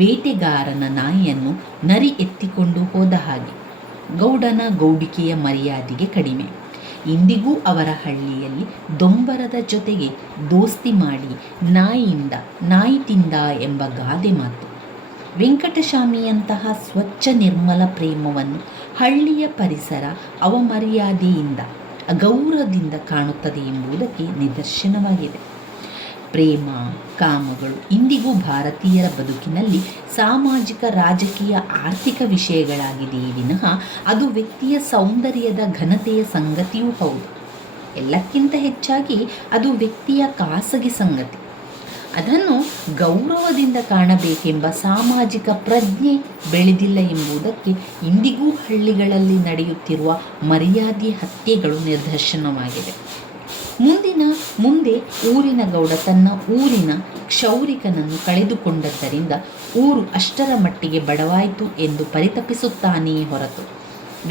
ಬೇಟೆಗಾರನ ನಾಯಿಯನ್ನು ನರಿ ಎತ್ತಿಕೊಂಡು ಹೋದ ಹಾಗೆ. ಗೌಡನ ಗೌಡಿಕೆಯ ಮರ್ಯಾದೆಗೆ ಕಡಿಮೆ. ಇಂದಿಗೂ ಅವರ ಹಳ್ಳಿಯಲ್ಲಿ ದೊಂಬರದ ಜೊತೆಗೆ ದೋಸ್ತಿ ಮಾಡಿ ನಾಯಿ ತಿಂದ ಎಂಬ ಗಾದೆ ಮಾತು. ವೆಂಕಟಸ್ವಾಮಿಯಂತಹ ಸ್ವಚ್ಛ ನಿರ್ಮಲ ಪ್ರೇಮವನ್ನು ಹಳ್ಳಿಯ ಪರಿಸರ ಅವಮರ್ಯಾದೆಯಿಂದ ಅಗೌರವದಿಂದ ಕಾಣುತ್ತದೆ ಎಂಬುದಕ್ಕೆ ನಿದರ್ಶನವಾಗಿದೆ. ಪ್ರೇಮ ಕಾಮಗಳು ಇಂದಿಗೂ ಭಾರತೀಯರ ಬದುಕಿನಲ್ಲಿ ಸಾಮಾಜಿಕ, ರಾಜಕೀಯ, ಆರ್ಥಿಕ ವಿಷಯಗಳಾಗಿದೆಯೇ ವಿನಃ ಅದು ವ್ಯಕ್ತಿಯ ಸೌಂದರ್ಯದ ಘನತೆಯ ಸಂಗತಿಯೂ ಹೌದು. ಎಲ್ಲಕ್ಕಿಂತ ಹೆಚ್ಚಾಗಿ ಅದು ವ್ಯಕ್ತಿಯ ಖಾಸಗಿ ಸಂಗತಿ. ಅದನ್ನು ಗೌರವದಿಂದ ಕಾಣಬೇಕೆಂಬ ಸಾಮಾಜಿಕ ಪ್ರಜ್ಞೆ ಬೆಳೆದಿಲ್ಲ ಎಂಬುದಕ್ಕೆ ಇಂದಿಗೂ ಹಳ್ಳಿಗಳಲ್ಲಿ ನಡೆಯುತ್ತಿರುವ ಮರ್ಯಾದೆ ಹತ್ಯೆಗಳು ನಿದರ್ಶನವಾಗಿದೆ. ಮುಂದೆ ಊರಿನ ಗೌಡ ತನ್ನ ಊರಿನ ಕ್ಷೌರಿಕನನ್ನು ಕಳೆದುಕೊಂಡದ್ದರಿಂದ ಊರು ಅಷ್ಟರ ಮಟ್ಟಿಗೆ ಬಡವಾಯಿತು ಎಂದು ಪರಿತಪಿಸುತ್ತಾನೆಯೇ ಹೊರತು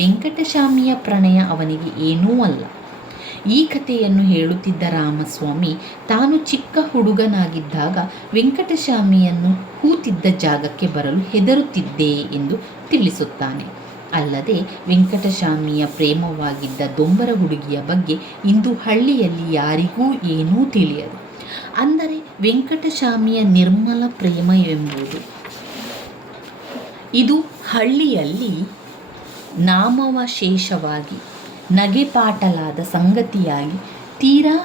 ವೆಂಕಟಸ್ವಾಮಿಯ ಪ್ರಣಯ ಅವನಿಗೆ ಏನೂ ಅಲ್ಲ. ಈ ಕಥೆಯನ್ನು ಹೇಳುತ್ತಿದ್ದ ರಾಮಸ್ವಾಮಿ ತಾನು ಚಿಕ್ಕ ಹುಡುಗನಾಗಿದ್ದಾಗ ವೆಂಕಟಸ್ವಾಮಿಯನ್ನು ಕೂತಿದ್ದ ಜಾಗಕ್ಕೆ ಬರಲು ಹೆದರುತ್ತಿದ್ದೆ ಎಂದು ತಿಳಿಸುತ್ತಾನೆ. ಅಲ್ಲದೆ ವೆಂಕಟಸ್ವಾಮಿಯ ಪ್ರೇಮವಾಗಿದ್ದ ದೊಂಬರ ಹುಡುಗಿಯ ಬಗ್ಗೆ ಇಂದು ಹಳ್ಳಿಯಲ್ಲಿ ಯಾರಿಗೂ ಏನೂ ತಿಳಿಯದು. ಅಂದರೆ ವೆಂಕಟಸ್ವಾಮಿಯ ನಿರ್ಮಲ ಪ್ರೇಮ ಎಂಬುದು ಇದು ಹಳ್ಳಿಯಲ್ಲಿ ನಾಮವಶೇಷವಾಗಿ ನಗೆಪಾಟಲಾದ ಸಂಗತಿಯಾಗಿ, ತೀರಾ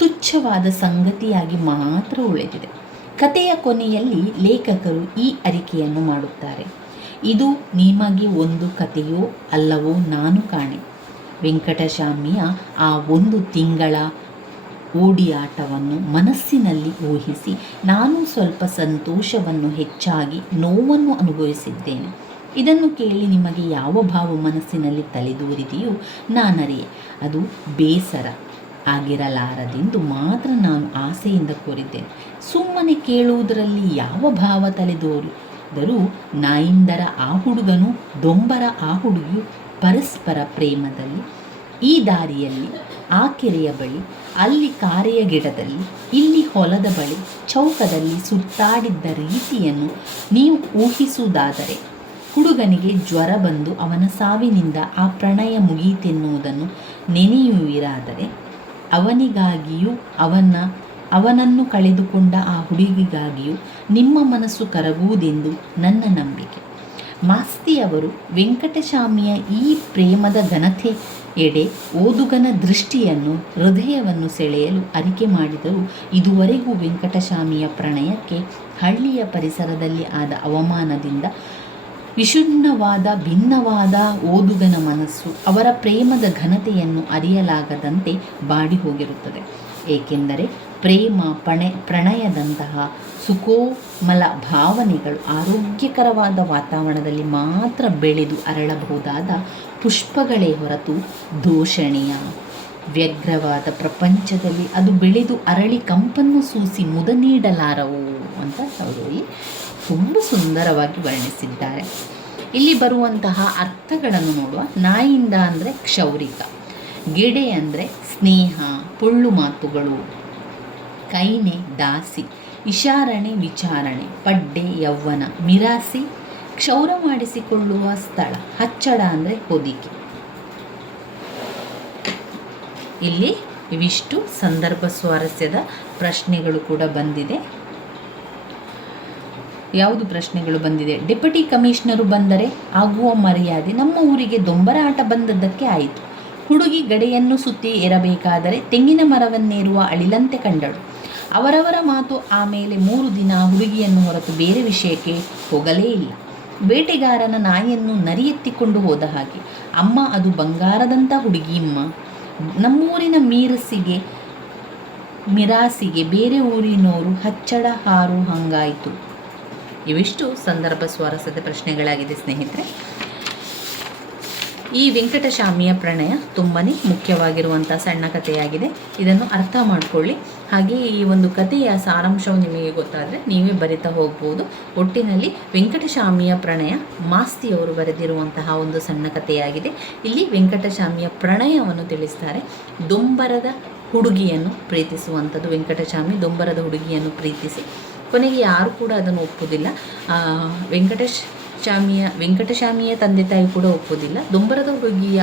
ತುಚ್ಛವಾದ ಸಂಗತಿಯಾಗಿ ಮಾತ್ರ ಉಳಿದಿದೆ. ಕಥೆಯ ಕೊನೆಯಲ್ಲಿ ಲೇಖಕರು ಈ ಅರಿಕೆಯನ್ನು ಮಾಡುತ್ತಾರೆ: ಇದು ನಿಮಗೆ ಒಂದು ಕಥೆಯೋ ಅಲ್ಲವೋ ನಾನು ಕಾಣೆ. ವೆಂಕಟಸ್ವಾಮಿಯ ಆ 1 ತಿಂಗಳ ಓಡಿಯಾಟವನ್ನು ಮನಸ್ಸಿನಲ್ಲಿ ಊಹಿಸಿ ನಾನು ಸ್ವಲ್ಪ ಸಂತೋಷವನ್ನು ಹೆಚ್ಚಾಗಿ ನೋವನ್ನು ಅನುಭವಿಸಿದ್ದೇನೆ. ಇದನ್ನು ಕೇಳಿ ನಿಮಗೆ ಯಾವ ಭಾವ ಮನಸ್ಸಿನಲ್ಲಿ ತಲೆದೋರಿದೆಯೋ ನಾನರಿಯೆ. ಅದು ಬೇಸರ ಆಗಿರಲಾರದೆಂದು ಮಾತ್ರ ನಾನು ಆಸೆಯಿಂದ ಕೋರಿದ್ದೇನೆ. ಸುಮ್ಮನೆ ಕೇಳುವುದರಲ್ಲಿ ಯಾವ ಭಾವ ತಲೆದೋರಿದರೂ ನಾಯಿಂದರ ಆ ಹುಡುಗನು ದೊಂಬರ ಆ ಹುಡುಗಿಯು ಪರಸ್ಪರ ಪ್ರೇಮದಲ್ಲಿ ಈ ದಾರಿಯಲ್ಲಿ ಆ ಕೆರೆಯ ಬಳಿ ಅಲ್ಲಿ ಕಾರೆಯ ಗಿಡದಲ್ಲಿ ಇಲ್ಲಿ ಹೊಲದ ಬಳಿ ಚೌಕದಲ್ಲಿ ಸುತ್ತಾಡಿದ್ದ ರೀತಿಯನ್ನು ನೀವು ಊಹಿಸುವುದಾದರೆ ಹುಡುಗನಿಗೆ ಜ್ವರ ಬಂದು ಅವನ ಸಾವಿನಿಂದ ಆ ಪ್ರಣಯ ಮುಗಿಯಿತೆನ್ನುವುದನ್ನು ನೆನೆಯುವಿರಾದರೆ ಅವನಿಗಾಗಿಯೂ ಅವನನ್ನು ಕಳೆದುಕೊಂಡ ಆ ಹುಡುಗಿಗಾಗಿಯೂ ನಿಮ್ಮ ಮನಸ್ಸು ಕರಗುವುದೆಂದು ನನ್ನ ನಂಬಿಕೆ. ಮಾಸ್ತಿಯವರು ವೆಂಕಟಸ್ವಾಮಿಯ ಈ ಪ್ರೇಮದ ಘನತೆಯೆಡೆ ಓದುಗನ ದೃಷ್ಟಿಯನ್ನು ಹೃದಯವನ್ನು ಸೆಳೆಯಲು ಅರಿಕೆ ಮಾಡಿದರೂ ಇದುವರೆಗೂ ವೆಂಕಟಸ್ವಾಮಿಯ ಪ್ರಣಯಕ್ಕೆ ಹಳ್ಳಿಯ ಪರಿಸರದಲ್ಲಿ ಆದ ಅವಮಾನದಿಂದ ವಿಷುಣ್ಣವಾದ ಭಿನ್ನವಾದ ಓದುಗನ ಮನಸ್ಸು ಅವರ ಪ್ರೇಮದ ಘನತೆಯನ್ನು ಅರಿಯಲಾಗದಂತೆ ಬಾಡಿ ಹೋಗಿರುತ್ತದೆ. ಏಕೆಂದರೆ ಪ್ರೇಮ ಪ್ರಣಯದಂತಹ ಸುಕೋಮಲ ಭಾವನೆಗಳು ಆರೋಗ್ಯಕರವಾದ ವಾತಾವರಣದಲ್ಲಿ ಮಾತ್ರ ಬೆಳೆದು ಅರಳಬಹುದಾದ ಪುಷ್ಪಗಳೇ ಹೊರತು ದೂಷಣೆಯ ವ್ಯಗ್ರವಾದ ಪ್ರಪಂಚದಲ್ಲಿ ಅದು ಬೆಳೆದು ಅರಳಿ ಕಂಪನ್ನು ಸೂಸಿ ಮುದ ನೀಡಲಾರವು ಅಂತ ಅವರು ಇಲ್ಲಿ ತುಂಬ ಸುಂದರವಾಗಿ ವರ್ಣಿಸಿದ್ದಾರೆ. ಇಲ್ಲಿ ಬರುವಂತಹ ಅರ್ಥಗಳನ್ನು ನೋಡುವ. ನಾಯಿಂದ ಅಂದರೆ ಕ್ಷೌರಿಕ, ಗೆಡೆ ಅಂದರೆ ಸ್ನೇಹ, ಪೊಳ್ಳು ಮಾತುಗಳು, ಕೈನೆ ದಾಸಿ, ಇಶಾರಣೆ ವಿಚಾರಣೆ, ಪಡ್ಡೆ ಯೌವನ, ಮಿರಾಸಿ ಕ್ಷೌರ ಮಾಡಿಸಿಕೊಳ್ಳುವ ಸ್ಥಳ, ಹಚ್ಚಡ ಅಂದರೆ ಹೊದಿಕೆ. ಇಲ್ಲಿ ಇವಿಷ್ಟು ಸಂದರ್ಭ ಸ್ವಾರಸ್ಯದ ಪ್ರಶ್ನೆಗಳು ಕೂಡ ಬಂದಿದೆ. ಯಾವುದು ಪ್ರಶ್ನೆಗಳು ಬಂದಿದೆ? ಡೆಪ್ಯೂಟಿ ಕಮಿಷನರು ಬಂದರೆ ಆಗುವ ಮರ್ಯಾದೆ ನಮ್ಮ ಊರಿಗೆ ದೊಂಬರ ಆಟ ಬಂದದ್ದಕ್ಕೆ ಆಯಿತು. ಹುಡುಗಿ ಗಡೆಯನ್ನು ಸುತ್ತಿ ಏರಬೇಕಾದರೆ ತೆಂಗಿನ ಮರವನ್ನೇರುವ ಅಳಿಲಂತೆ ಕಂಡಳು. ಅವರವರ ಮಾತು. ಆಮೇಲೆ 3 ದಿನ ಹುಡುಗಿಯನ್ನು ಹೊರತು ಬೇರೆ ವಿಷಯಕ್ಕೆ ಹೋಗಲೇ ಇಲ್ಲ. ಬೇಟೆಗಾರನ ನಾಯಿಯನ್ನು ನರಿಯೆತ್ತಿಕೊಂಡು ಹೋದ ಹಾಗೆ. ಅಮ್ಮ ಅದು ಬಂಗಾರದಂಥ ಹುಡುಗಿಯಮ್ಮ. ನಮ್ಮೂರಿನ ಮಿರಾಸಿಗೆ ಬೇರೆ ಊರಿನವರು ಹಚ್ಚಡ ಹಾರು ಹಂಗಾಯಿತು. ಇವಿಷ್ಟು ಸಂದರ್ಭ ಸ್ವಾರಸ್ಯದ ಪ್ರಶ್ನೆಗಳಾಗಿದೆ ಸ್ನೇಹಿತರೆ. ಈ ವೆಂಕಟಸ್ವಾಮಿಯ ಪ್ರಣಯ ತುಂಬಾ ಮುಖ್ಯವಾಗಿರುವಂಥ ಸಣ್ಣ ಕಥೆಯಾಗಿದೆ. ಇದನ್ನು ಅರ್ಥ ಮಾಡಿಕೊಳ್ಳಿ. ಹಾಗೆ ಈ ಒಂದು ಕಥೆಯ ಸಾರಾಂಶವು ನಿಮಗೆ ಗೊತ್ತಾದರೆ ನೀವೇ ಬರಿತಾ ಹೋಗ್ಬೋದು. ಒಟ್ಟಿನಲ್ಲಿ ವೆಂಕಟಸ್ವಾಮಿಯ ಪ್ರಣಯ ಮಾಸ್ತಿಯವರು ಬರೆದಿರುವಂತಹ ಒಂದು ಸಣ್ಣ ಕಥೆಯಾಗಿದೆ. ಇಲ್ಲಿ ವೆಂಕಟಸ್ವಾಮಿಯ ಪ್ರಣಯವನ್ನು ತಿಳಿಸ್ತಾರೆ. ದೊಂಬರದ ಹುಡುಗಿಯನ್ನು ಪ್ರೀತಿಸುವಂಥದ್ದು. ವೆಂಕಟಸ್ವಾಮಿ ದೊಂಬರದ ಹುಡುಗಿಯನ್ನು ಪ್ರೀತಿಸಿ ಕೊನೆಗೆ ಯಾರು ಕೂಡ ಅದನ್ನು ಒಪ್ಪುವುದಿಲ್ಲ. ವೆಂಕಟಸ್ವಾಮಿಯ ತಂದೆ ತಾಯಿ ಕೂಡ ಒಪ್ಪುವುದಿಲ್ಲ. ದೊಂಬರದ ಹುಡುಗಿಯ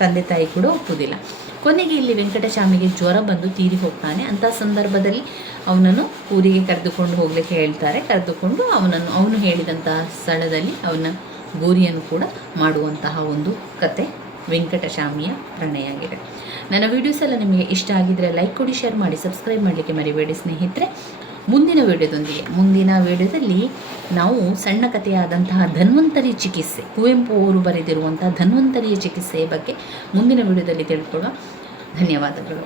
ತಂದೆ ತಾಯಿ ಕೂಡ ಒಪ್ಪುವುದಿಲ್ಲ. ಕೊನೆಗೆ ಇಲ್ಲಿ ವೆಂಕಟಸ್ವಾಮಿಗೆ ಜ್ವರ ಬಂದು ತೀರಿ ಹೋಗ್ತಾನೆ. ಅಂಥ ಸಂದರ್ಭದಲ್ಲಿ ಅವನನ್ನು ಊರಿಗೆ ಕರೆದುಕೊಂಡು ಹೋಗ್ಲಿಕ್ಕೆ ಹೇಳ್ತಾರೆ. ಕರೆದುಕೊಂಡು ಅವನು ಹೇಳಿದಂತಹ ಸ್ಥಳದಲ್ಲಿ ಅವನ ಗೋರಿಯನ್ನು ಕೂಡ ಮಾಡುವಂತಹ ಒಂದು ಕತೆ ವೆಂಕಟಸ್ವಾಮಿಯ ಪ್ರಣಯ ಆಗಿದೆ. ನನ್ನ ವೀಡಿಯೋಸ್ ಎಲ್ಲ ನಿಮಗೆ ಇಷ್ಟ ಆಗಿದ್ದರೆ ಲೈಕ್ ಕೊಡಿ, ಶೇರ್ ಮಾಡಿ, ಸಬ್ಸ್ಕ್ರೈಬ್ ಮಾಡಲಿಕ್ಕೆ ಮರಿಬೇಡಿ ಸ್ನೇಹಿತರೆ. ಮುಂದಿನ ವಿಡಿಯೋದಲ್ಲಿ ನಾವು ಸಣ್ಣ ಕಥೆಯಾದಂತಹ ಧನ್ವಂತರಿ ಚಿಕಿತ್ಸೆ, ಕುವೆಂಪು ಅವರು ಬರೆದಿರುವಂತಹ ಧನ್ವಂತರಿಯ ಚಿಕಿತ್ಸೆಯ ಬಗ್ಗೆ ಮುಂದಿನ ವಿಡಿಯೋದಲ್ಲಿ ತಿಳ್ಕೊಳ್ಳೋಣ. ಧನ್ಯವಾದಗಳು.